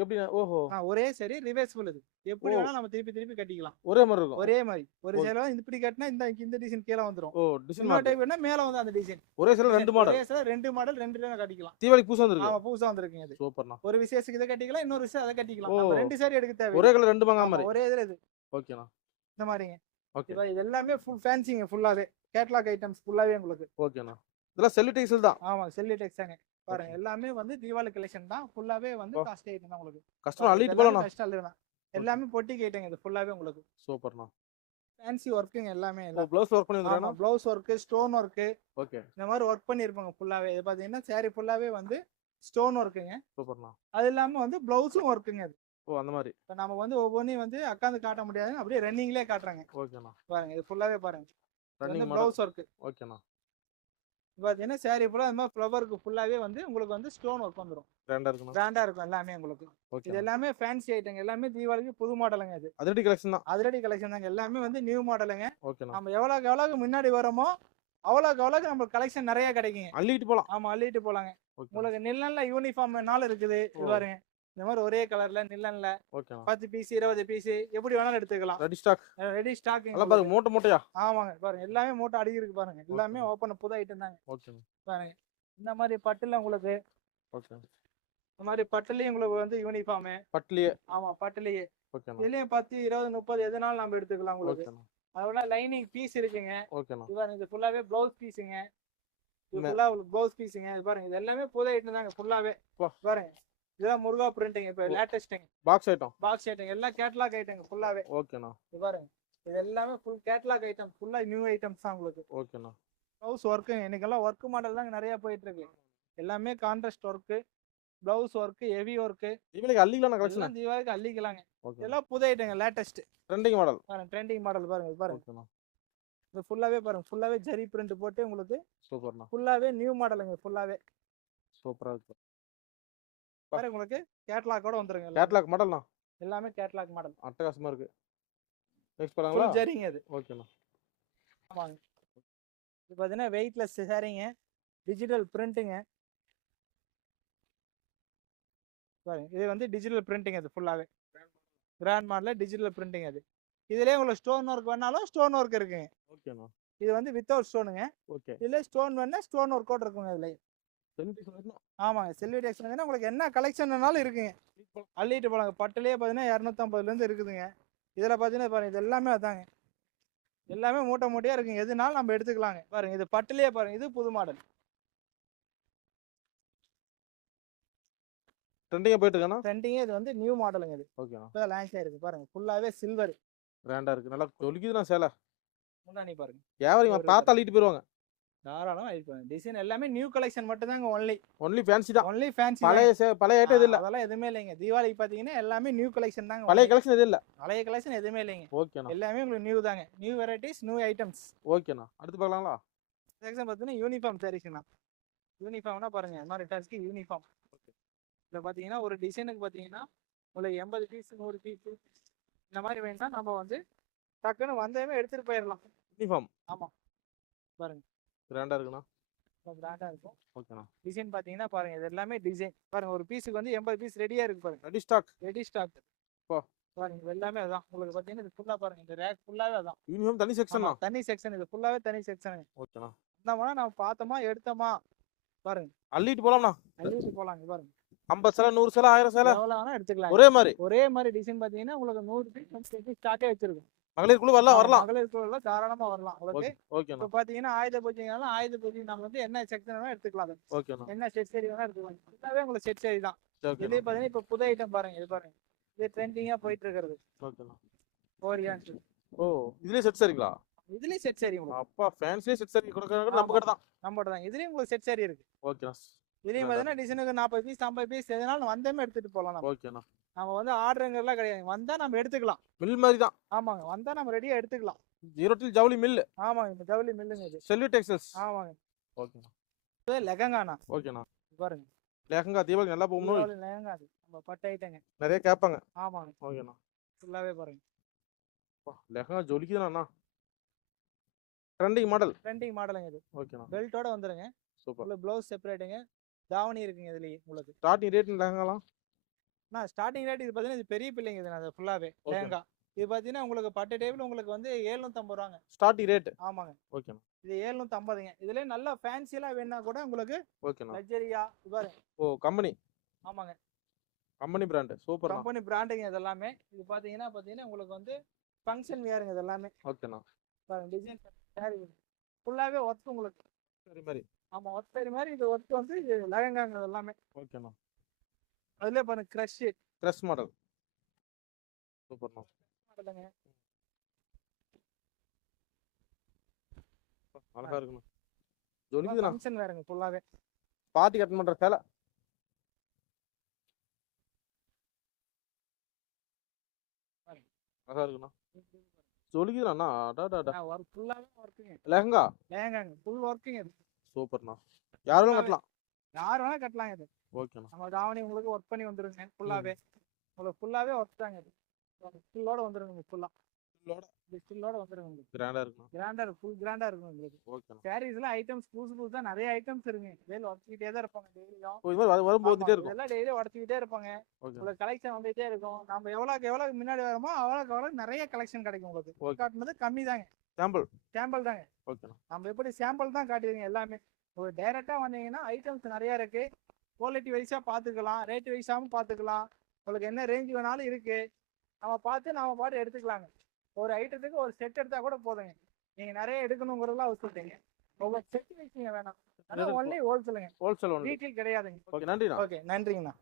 எப்படி? ஓஹோ. ஒரே saree ரிவேர்ஸ்பிள் இது. எப்படி வேணா நம்ம திருப்பி கட்டிக்கலாம். ஒரே மாதிரி இருக்கும். ஒரே மாதிரி. ஒரு சேலை இப்படி கட்டினா இந்த டிசைன் கீழ வந்துரும். ஓ டிசைன் இன்னொரு டைப் வேணா மேல வந்து அந்த டிசைன். ஒரே சேலை 2 மாடல். ஒரே சேலை 2 மாடல் 2 கட்டிக்கலாம். தீபாவளி புதுசா வந்திருக்கு. ஆமா புதுசா வந்திருக்குங்க இது. சூப்பர்ண்ணா. ஒரு விசேஷத்துக்கு இத கட்டிக்கலாம். இன்னொரு விசேஷம் அத கட்டிக்கலாம். நம்ம 2 saree எடுக்க தேவை. ஒரே கலர் 2 வாங்க மாதிரி. ஒரே இதுல இது. ஓகேண்ணா. இந்த மாதிரிங்க. ஓகே. இது எல்லாமே ஃபுல் ஃபேன்சிங்க ஃபுல்லாவே. கேட்டலாக் ஐட்டம்ஸ் ஃபுல்லாவே உங்களுக்கு. ஓகேண்ணா. இதெல்லாம் செல்லு டெக்ஸ்டைல் தான். ஆமா செல்லி டெக்ஸ்டாங்க. பாருங்க எல்லாமே வந்து தீபாவளி கலெக்ஷன் தான். ஃபுல்லாவே வந்து காஸ்ட் ஐட்டம் தான் உங்களுக்கு. கஸ்டமர் அள்ளிட்டு போலாம். கஸ்டம் இல்ல. எல்லாமே பொட்டிக்கு ஐட்டங்க இது ஃபுல்லாவே உங்களுக்கு. சூப்பர்ண்ணா. ஃபேன்சி வர்க்குங்க எல்லாமே. ப்ளவுஸ் வர்க் பண்ணி வந்திருக்கானே. Blouse work, stone work. Okay. இந்த மாதிரி வர்க் பண்ணிருப்பாங்க ஃபுல்லாவே. இது பாத்தீங்கன்னா saree ஃபுல்லாவே வந்து ஸ்டோன் வர்க்குங்க. சூப்பர்ண்ணா. அது இல்லாம வந்து ப்ளவுஸும் வர்க்குங்க அது. ஓ அந்த மாதிரி. இப்ப நாம வந்து ஒவ்வொன்றையும் வந்து உட்கார்ந்து காட்ட முடியாது. அப்படியே ரன்னிங்லயே காட்டுறாங்க. ஓகேண்ணா. பாருங்க இது ஃபுல்லாவே பாருங்க. Running blouse work. ஓகேண்ணா. பாத்தீங்கன்னா saree ஃபுல்லா இந்த மாதிரி ஃப்ளவருக்கு ஃபுல்லாவே வந்து உங்களுக்கு வந்து ஸ்டோன் வர்க் வந்துரும். பிராண்டா இருக்குண்ணா. பிராண்டா இருக்கும் எல்லாமே உங்களுக்கு. இது எல்லாமே ஃபேன்சி ஐட்டங்க. எல்லாமே தீபாவளிக்கு புது மாடலுங்க இது. அதிரடி கலெக்ஷன் தான். அதிரடி கலெக்ஷன் தாங்க. எல்லாமே வந்து நியூ மாடலுங்க. ஓகேண்ணா. நம்ம எவ்வளவுக்கு முன்னாடி வரோமோ அவ்வளவுக்கு நமக்கு கலெக்ஷன் நிறைய கிடைக்குங்க. அள்ளிட்டு போலாம். ஆமா அள்ளிட்டு போலாங்க. உங்களுக்கு நல்ல யூனிஃபார்ம் நாள் இருக்குது. இது பாருங்க இந்த மாதிரி ஒரே கலர்ல நில்லன்ல ஓகேண்ணா 10 பீஸ் 20 பீஸ் எப்படி வேணாலும் எடுத்துக்கலாம். Ready stock ready stock. நல்லா பாருங்க மூட்டையா. ஆமாங்க பாருங்க எல்லாமே மூட்டை அடிக்கி இருக்கு பாருங்க. எல்லாமே ஓப்பன் புது ஐட்டம் தாங்க. ஓகேண்ணா பாருங்க இந்த மாதிரி பட்டுல உங்களுக்கு ஓகே இந்த மாதிரி பட்டுலயும் உங்களுக்கு வந்து யூனிஃபார்ம் பட்லியே. ஆமா பட்டுலயே. ஓகேண்ணா இதுலயும் 10 20 30 எதுனாலும் நம்ம எடுத்துக்கலாம் உங்களுக்கு. ஓகேண்ணா அதோட லைனிங் பீஸ் இருக்குங்க. ஓகேண்ணா இது பாருங்க இது ஃபுல்லாவே ப்ளவுஸ் பீஸுங்க. இது ஃபுல்லா ப்ளவுஸ் பீஸுங்க. இது பாருங்க இது எல்லாமே புது ஐட்டம் தாங்க ஃபுல்லாவே. பாருங்க இதெல்லாம் முருகா பிரிண்டிங் இப்போ லேட்டஸ்ட்ங்க. பாக்ஸ் ஐட்டம் எல்லாம் கேட்டலாக் ஐட்டங்க ஃபுல்லாவே. ஓகேண்ணா இது பாருங்க இது எல்லாமே ஃபுல் கேட்டலாக் ஐட்டம். ஃபுல்லா நியூ ஐட்டம்ஸ் தான் உங்களுக்கு. ஓகேண்ணா ப்ளவுஸ் ஒர்க்கு இன்னைக்கெல்லாம் ஒர்க் மாடல் தாங்க நிறைய போயிட்டு இருக்கு. எல்லாமே contrast work blouse work heavy work. தீபாவளிக்கு அள்ளிக்கலாம் கலெக்ஷன். தீபாவளிக்கு அள்ளிக்கலாங்க. ஓகே இதெல்லாம் புது ஐட்டங்க லேட்டஸ்ட் ட்ரெண்டிங் மாடல். பாருங்க ட்ரெண்டிங் மாடல் பாருங்க இது பாருங்க. ஓகேண்ணா இது ஃபுல்லாவே பாருங்க ஃபுல்லாவே ஜரி பிரிண்ட் போட்டு உங்களுக்கு சூப்பர்ண்ணா ஃபுல்லாவே நியூ மாடலுங்க. ஃபுல்லாவே சூப்பரா இருக்கு. பாருங்க உங்களுக்கு கேட்டலாக்கோட வந்துருங்க. கேட்லாக் மாடல்ண்ணா எல்லாமே கேட்டலாக் மாடல் அட்டகாசமா இருக்கு. நெக்ஸ்ட் பாருங்களா ஃபுல் ஜரிங்க இது. ஓகேண்ணா ஆமாங்க இது பார்த்தீங்கன்னா வெயிட்லெஸ் சாரிங்க டிஜிட்டல் பிரிண்ட்டுங்க. பாருங்க இது வந்து டிஜிட்டல் பிரிண்டிங் அது ஃபுல்லாவே கிராண்ட் மாடலில் டிஜிட்டல் பிரிண்டிங் அது. இதுலேயே உங்களுக்கு ஸ்டோன் ஒர்க் வேணாலும் ஸ்டோன் ஒர்க் இருக்குங்க. ஓகேண்ணா இது வந்து வித்தவுட் ஸ்டோனுங்க. ஓகே இதுல ஸ்டோன் வேணா ஸ்டோன் ஒர்க் கூட இருக்குங்க இதுல. ஆமாங்க செல்வி டெக்ஸ்டைல்ஸ்னா உங்களுக்கு என்ன கலெக்ஷன் வேணாலும் இருக்குங்க. அள்ளிட்டு போலாங்க. பட்டுலேயே பார்த்தீங்கன்னா 250 இருக்குதுங்க. இதில் பார்த்தீங்கன்னா பாருங்க இது எல்லாமே அதாங்க. எல்லாமே மூட்டை மூட்டையாக இருக்குங்க. எதுனாலும் நம்ம எடுத்துக்கலாங்க. பாருங்க இது பட்டுலேயே பாருங்க இது புது மாடல். ட்ரெண்டிங்கா போயிட்டு இருக்கானா? ட்ரெண்டிங்கே இது வந்து நியூ மாடலுங்க இது. ஓகேண்ணா இப்போ லான்ச் ஆயிருக்கு பாருங்க ஃபுல்லாவே சில்வர். கிராண்டா இருக்கு. நல்லா ஜொலிக்குதுண்ணா சேலை. முன்னாடி பாருங்க வியாபாரிங்க பார்த்தா அள்ளிட்டு போயிருவாங்க. தாராளமா இருப்பாங்க. டிசைன் எல்லாமே நியூ கலெக்ஷன் மட்டும் தாங்க. ஒன்லி ஃபேன்சி தான். Only fancy. பழைய ஐட்டம் இது இல்ல. அதெல்லாம் எதுவுமே இல்லைங்க. தீபாவளிக்கு பாத்தீங்கன்னா எல்லாமே நியூ கலெக்ஷன் தாங்க. பழைய கலெக்ஷன் இது இல்ல. பழைய கலெக்ஷன் எதுவுமே இல்லைங்க. ஓகேண்ணா எல்லாமே உங்களுக்கு நியூ தாங்க. New varieties new items. ஓகேண்ணா அடுத்து பார்க்கலாங்களா? செக்ஷன் பார்த்தீங்கன்னா யூனிஃபார்ம் சாரீஸ்ண்ணா. யூனிஃபார்ம்னா பாருங்க இந்த மாதிரி டாஸ்க்கு யூனிஃபார்ம். இதில் பார்த்தீங்கன்னா ஒரு டிசைனுக்கு பார்த்தீங்கன்னா உங்களுக்கு 80 பீஸ் 100 பீஸ் இந்த மாதிரி வேணும்னா நம்ம வந்து டக்குன்னு வந்தேமே எடுத்துட்டு போயிடலாம். யூனிஃபார்ம் ஆமாம் பாருங்க கிராண்டா இருக்குண்ணா. பிராண்டாக இருக்கும். ஓகேண்ணா டிசைன் பார்த்தீங்கன்னா பாருங்க இது எல்லாமே டிசைன் பாருங்க. ஒரு பீஸுக்கு வந்து 80 பீஸ் ரெடியாக இருக்கு பாருங்க. Ready stock. ரெடி ஸ்டாக் பாருங்க. இது எல்லாமே அதான் உங்களுக்கு பார்த்தீங்கன்னா இது ஃபுல்லாக பாருங்க. இந்த ரேக் ஃபுல்லாகவே அதான். யூனிஃபார்ம் தனி செக்ஷன் தான். தனி செக்ஷன் இது ஃபுல்லாகவே தனி செக்ஷன். ஓகேண்ணா வந்தோம்னா நம்ம பார்த்தோமா எடுத்தோமா பாருங்க அள்ளிட்டு போலாம்ண்ணா. அள்ளிட்டு போலாங்க. பாருங்க 50 சேலை 100 சேலை 1000 சேலை எவ்வளோ வேணா எடுத்துக்கலாம். ஒரே மாதிரி டிசைன் பார்த்தீங்கன்னா உங்களுக்கு 100 பீஸ் ஸ்டாக்கே வச்சிருக்கும். மகளிர் குழு வரலாம். மகளிர் குழுல தாராளமா வரலாம் உங்களுக்கு. ஓகேண்ணா இப்போ பார்த்தீங்கன்னா ஆயுத பூஜைனாலும் ஆயுத பூஜை நம்ம வந்து என்ன செக்ஷன் வேணா எடுத்துக்கலாம். ஓகேண்ணா என்ன செட் சரி வேணா எடுத்துக்கலாம். ஃபுல்லாவே உங்களுக்கு செட் சரி தான். ஓகே இதுலேயே பார்த்தீங்கன்னா இப்போ புது ஐட்டம் பாருங்க. இது பாருங்க இது ட்ரெண்டிங்காக போயிட்டு இருக்கிறது. ஓகேண்ணா ஓரியான்ஸ். ஓ இதுலயே செட் சரிங்களா? இதுலயும் செட் சரி உங்களுக்கு. அப்பா ஃபேன்சியே செட் சரி கொடுக்கறாங்க. நம்ம கிட்ட தான். நம்மகிட்ட தான். இதுலயும் உங்களுக்கு செட் சரி இருக்கு. ஓகேண்ணா இதுலயும் பார்த்தீங்கன்னா டிசைனுக்கு 40 பீஸ் 50 பீஸ் எதனாலும் வந்தேமே எடுத்துட்டு போகலாம். நம்ம ஓகேண்ணா நம்ம வந்து ஆர்டருங்கெல்லாம் கிடையாது. வந்தா நம்ம எடுத்துக்கலாம். மில் மாதிரி தான். ஆமாங்க வந்தா நம்ம ரெடியா எடுத்துக்கலாம். ஜீரோட்டில் ஜவுளி மில். ஆமாங்க இந்த ஜவுளி மில்லுங்க இது. செல்வி டெக்ஸ்டைல்ஸ். ஆமாங்க ஓகேண்ணா இது லெகங்காண்ணா. ஓகேண்ணா பாருங்க லேகங்கா தீபாவளி நல்லா போகணும். லெகங்கா அது நம்ம பட்டு ஐட்டங்க. நிறைய கேட்பாங்க. ஆமாங்க ஓகேண்ணா ஃபுல்லாவே பாருங்க. லேகங்கா ஜொலிக்குதுண்ணா. Trending model. ட்ரெண்டிங் மாடலுங்க இது. ஓகேண்ணா பெல்ட்டோட வந்துருங்க. சூப்பர். உள்ள ப்ளவுஸ் செப்பரேட்டுங்க. தாவணி இருக்குங்க இதுலயே உங்களுக்கு. ஸ்டார்டிங் ரேட் லேகங்காலாம் நான் ஸ்டார்டிங் ரேட் இது பார்த்தீங்கன்னா இது பெரிய பிள்ளைங்க இது. அது ஃபுல்லாவே Okay. லெஹங்கா. இது பார்த்தீங்கன்னா உங்களுக்கு பட்டு டேபிள் உங்களுக்கு வந்து 750 ரூபாங்க. Starting rate. ஆமாங்க ஓகேண்ணா இது 750ங்க. இதுல நல்ல ஃபேன்சியெல்லாம் வேணா கூட உங்களுக்கு ஓகேண்ணா லக்ஸரியா பாருங்க. ஓ கம்பெனி ஆமாங்க கம்பெனி பிராண்ட் சூப்பர். கம்பெனி பிராண்டுங்க இது எல்லாமே. இது பார்த்தீங்கன்னா உங்களுக்கு வந்து ஃபங்க்ஷன் வேறுங்க இது எல்லாமே. ஓகேண்ணா பாருங்க டிசைன் சாரி ஃபுல்லாவே ஒர்க் உங்களுக்கு. சரி மாதிரி. ஆமா ஒர்க் சரி மாதிரி இது ஒர்க் வந்து லெஹங்காங்க இது எல்லாமே. ஓகேண்ணா அதுல பாருங்க கிரஷ் ட்ரெஸ் மாடல் சூப்பர்ண்ணா. மாடலுங்க. அழகா இருக்குண்ணா. ஜொலிக்குதுண்ணா. ஃபங்க்ஷன் வேறுங்க ஃபுல்லாவே. பார்ட்டி கட் பண்ற சேலை. அழகா இருக்குண்ணா. ஜொலிக்குதுண்ணா. அடாடாடா ஒர்க் ஃபுல்லாவே ஒர்க்குங்க. லெஹங்கா லெஹங்காங்க ஃபுல் ஒர்க்குங்க இது. சூப்பர்ண்ணா. யாரும் கட்டலாம். யார் வேணா கட்டலாம் இது. ஓகேண்ணா நம்ம தாவணி உங்களுக்கு ஒர்க் பண்ணி வந்துருங்க ஃபுல்லாவே. உங்களுக்கு ஃபுல்லாவே ஒர்க் தாங்க இது. ஃபுல்லோட வந்துருங்க ஃபுல்லா. ஸ்டில்லோட வந்துருங்க உங்களுக்கு. கிராண்டா இருக்குண்ணா. கிராண்டா ஃபுல் கிராண்டா இருக்கும் உங்களுக்கு. ஓகேண்ணா. சாரீஸ்ல ஐட்டம்ஸ் புதுசா நிறைய ஐட்டம்ஸ் இருக்குங்க. வேல் உடச்சிக்கிட்டே தான் இருப்பாங்க டெய்லியும். ஓ, இது மாதிரி வரும்போது வந்துட்டே இருக்கும். இதெல்லாம் டெய்லியும் உடச்சிக்கிட்டே இருப்பாங்க. ஓகே. உங்களுக்கு கலெக்ஷன் வந்துட்டே இருக்கும். நம்ம எவ்வளவுக்கு முன்னாடி வரோமோ அவ்வளவுக்கு நிறைய கலெக்ஷன் கிடைக்கும் உங்களுக்கு. காட்டுனது கம்மி தாங்க. சாம்பிள் தாங்க. ஓகேண்ணா. நம்ம எப்படி சாம்பிள் தான் காட்டிடுங்க எல்லாமே. ஒரு டைரக்டா வந்தீங்கன்னா ஐட்டம்ஸ் நிறைய இருக்கு. குவாலிட்டி வைஸா பாத்துக்கலாம், ரேட் வைஸாவும் பாத்துக்கலாம். உங்களுக்கு என்ன ரேஞ்ச் வேணாலும் இருக்கு. நம்ம பார்த்து நாம பாட்டு எடுத்துக்கலாங்க. ஒரு ஐட்டத்துக்கு ஒரு செட் எடுத்தா கூட போதுங்க. நீங்க நிறைய எடுக்கணுங்கிறதெல்லாம் அவசியம். ஒவ்வொரு செட் வைஸீங்க வேணாம். ஒன்லி ஹோல்சேலுங்க. Wholesale only. ரீட்டெயில் கிடையாதுங்க. ஓகே, நன்றிண்ணா. ஓகே, நன்றிங்கண்ணா.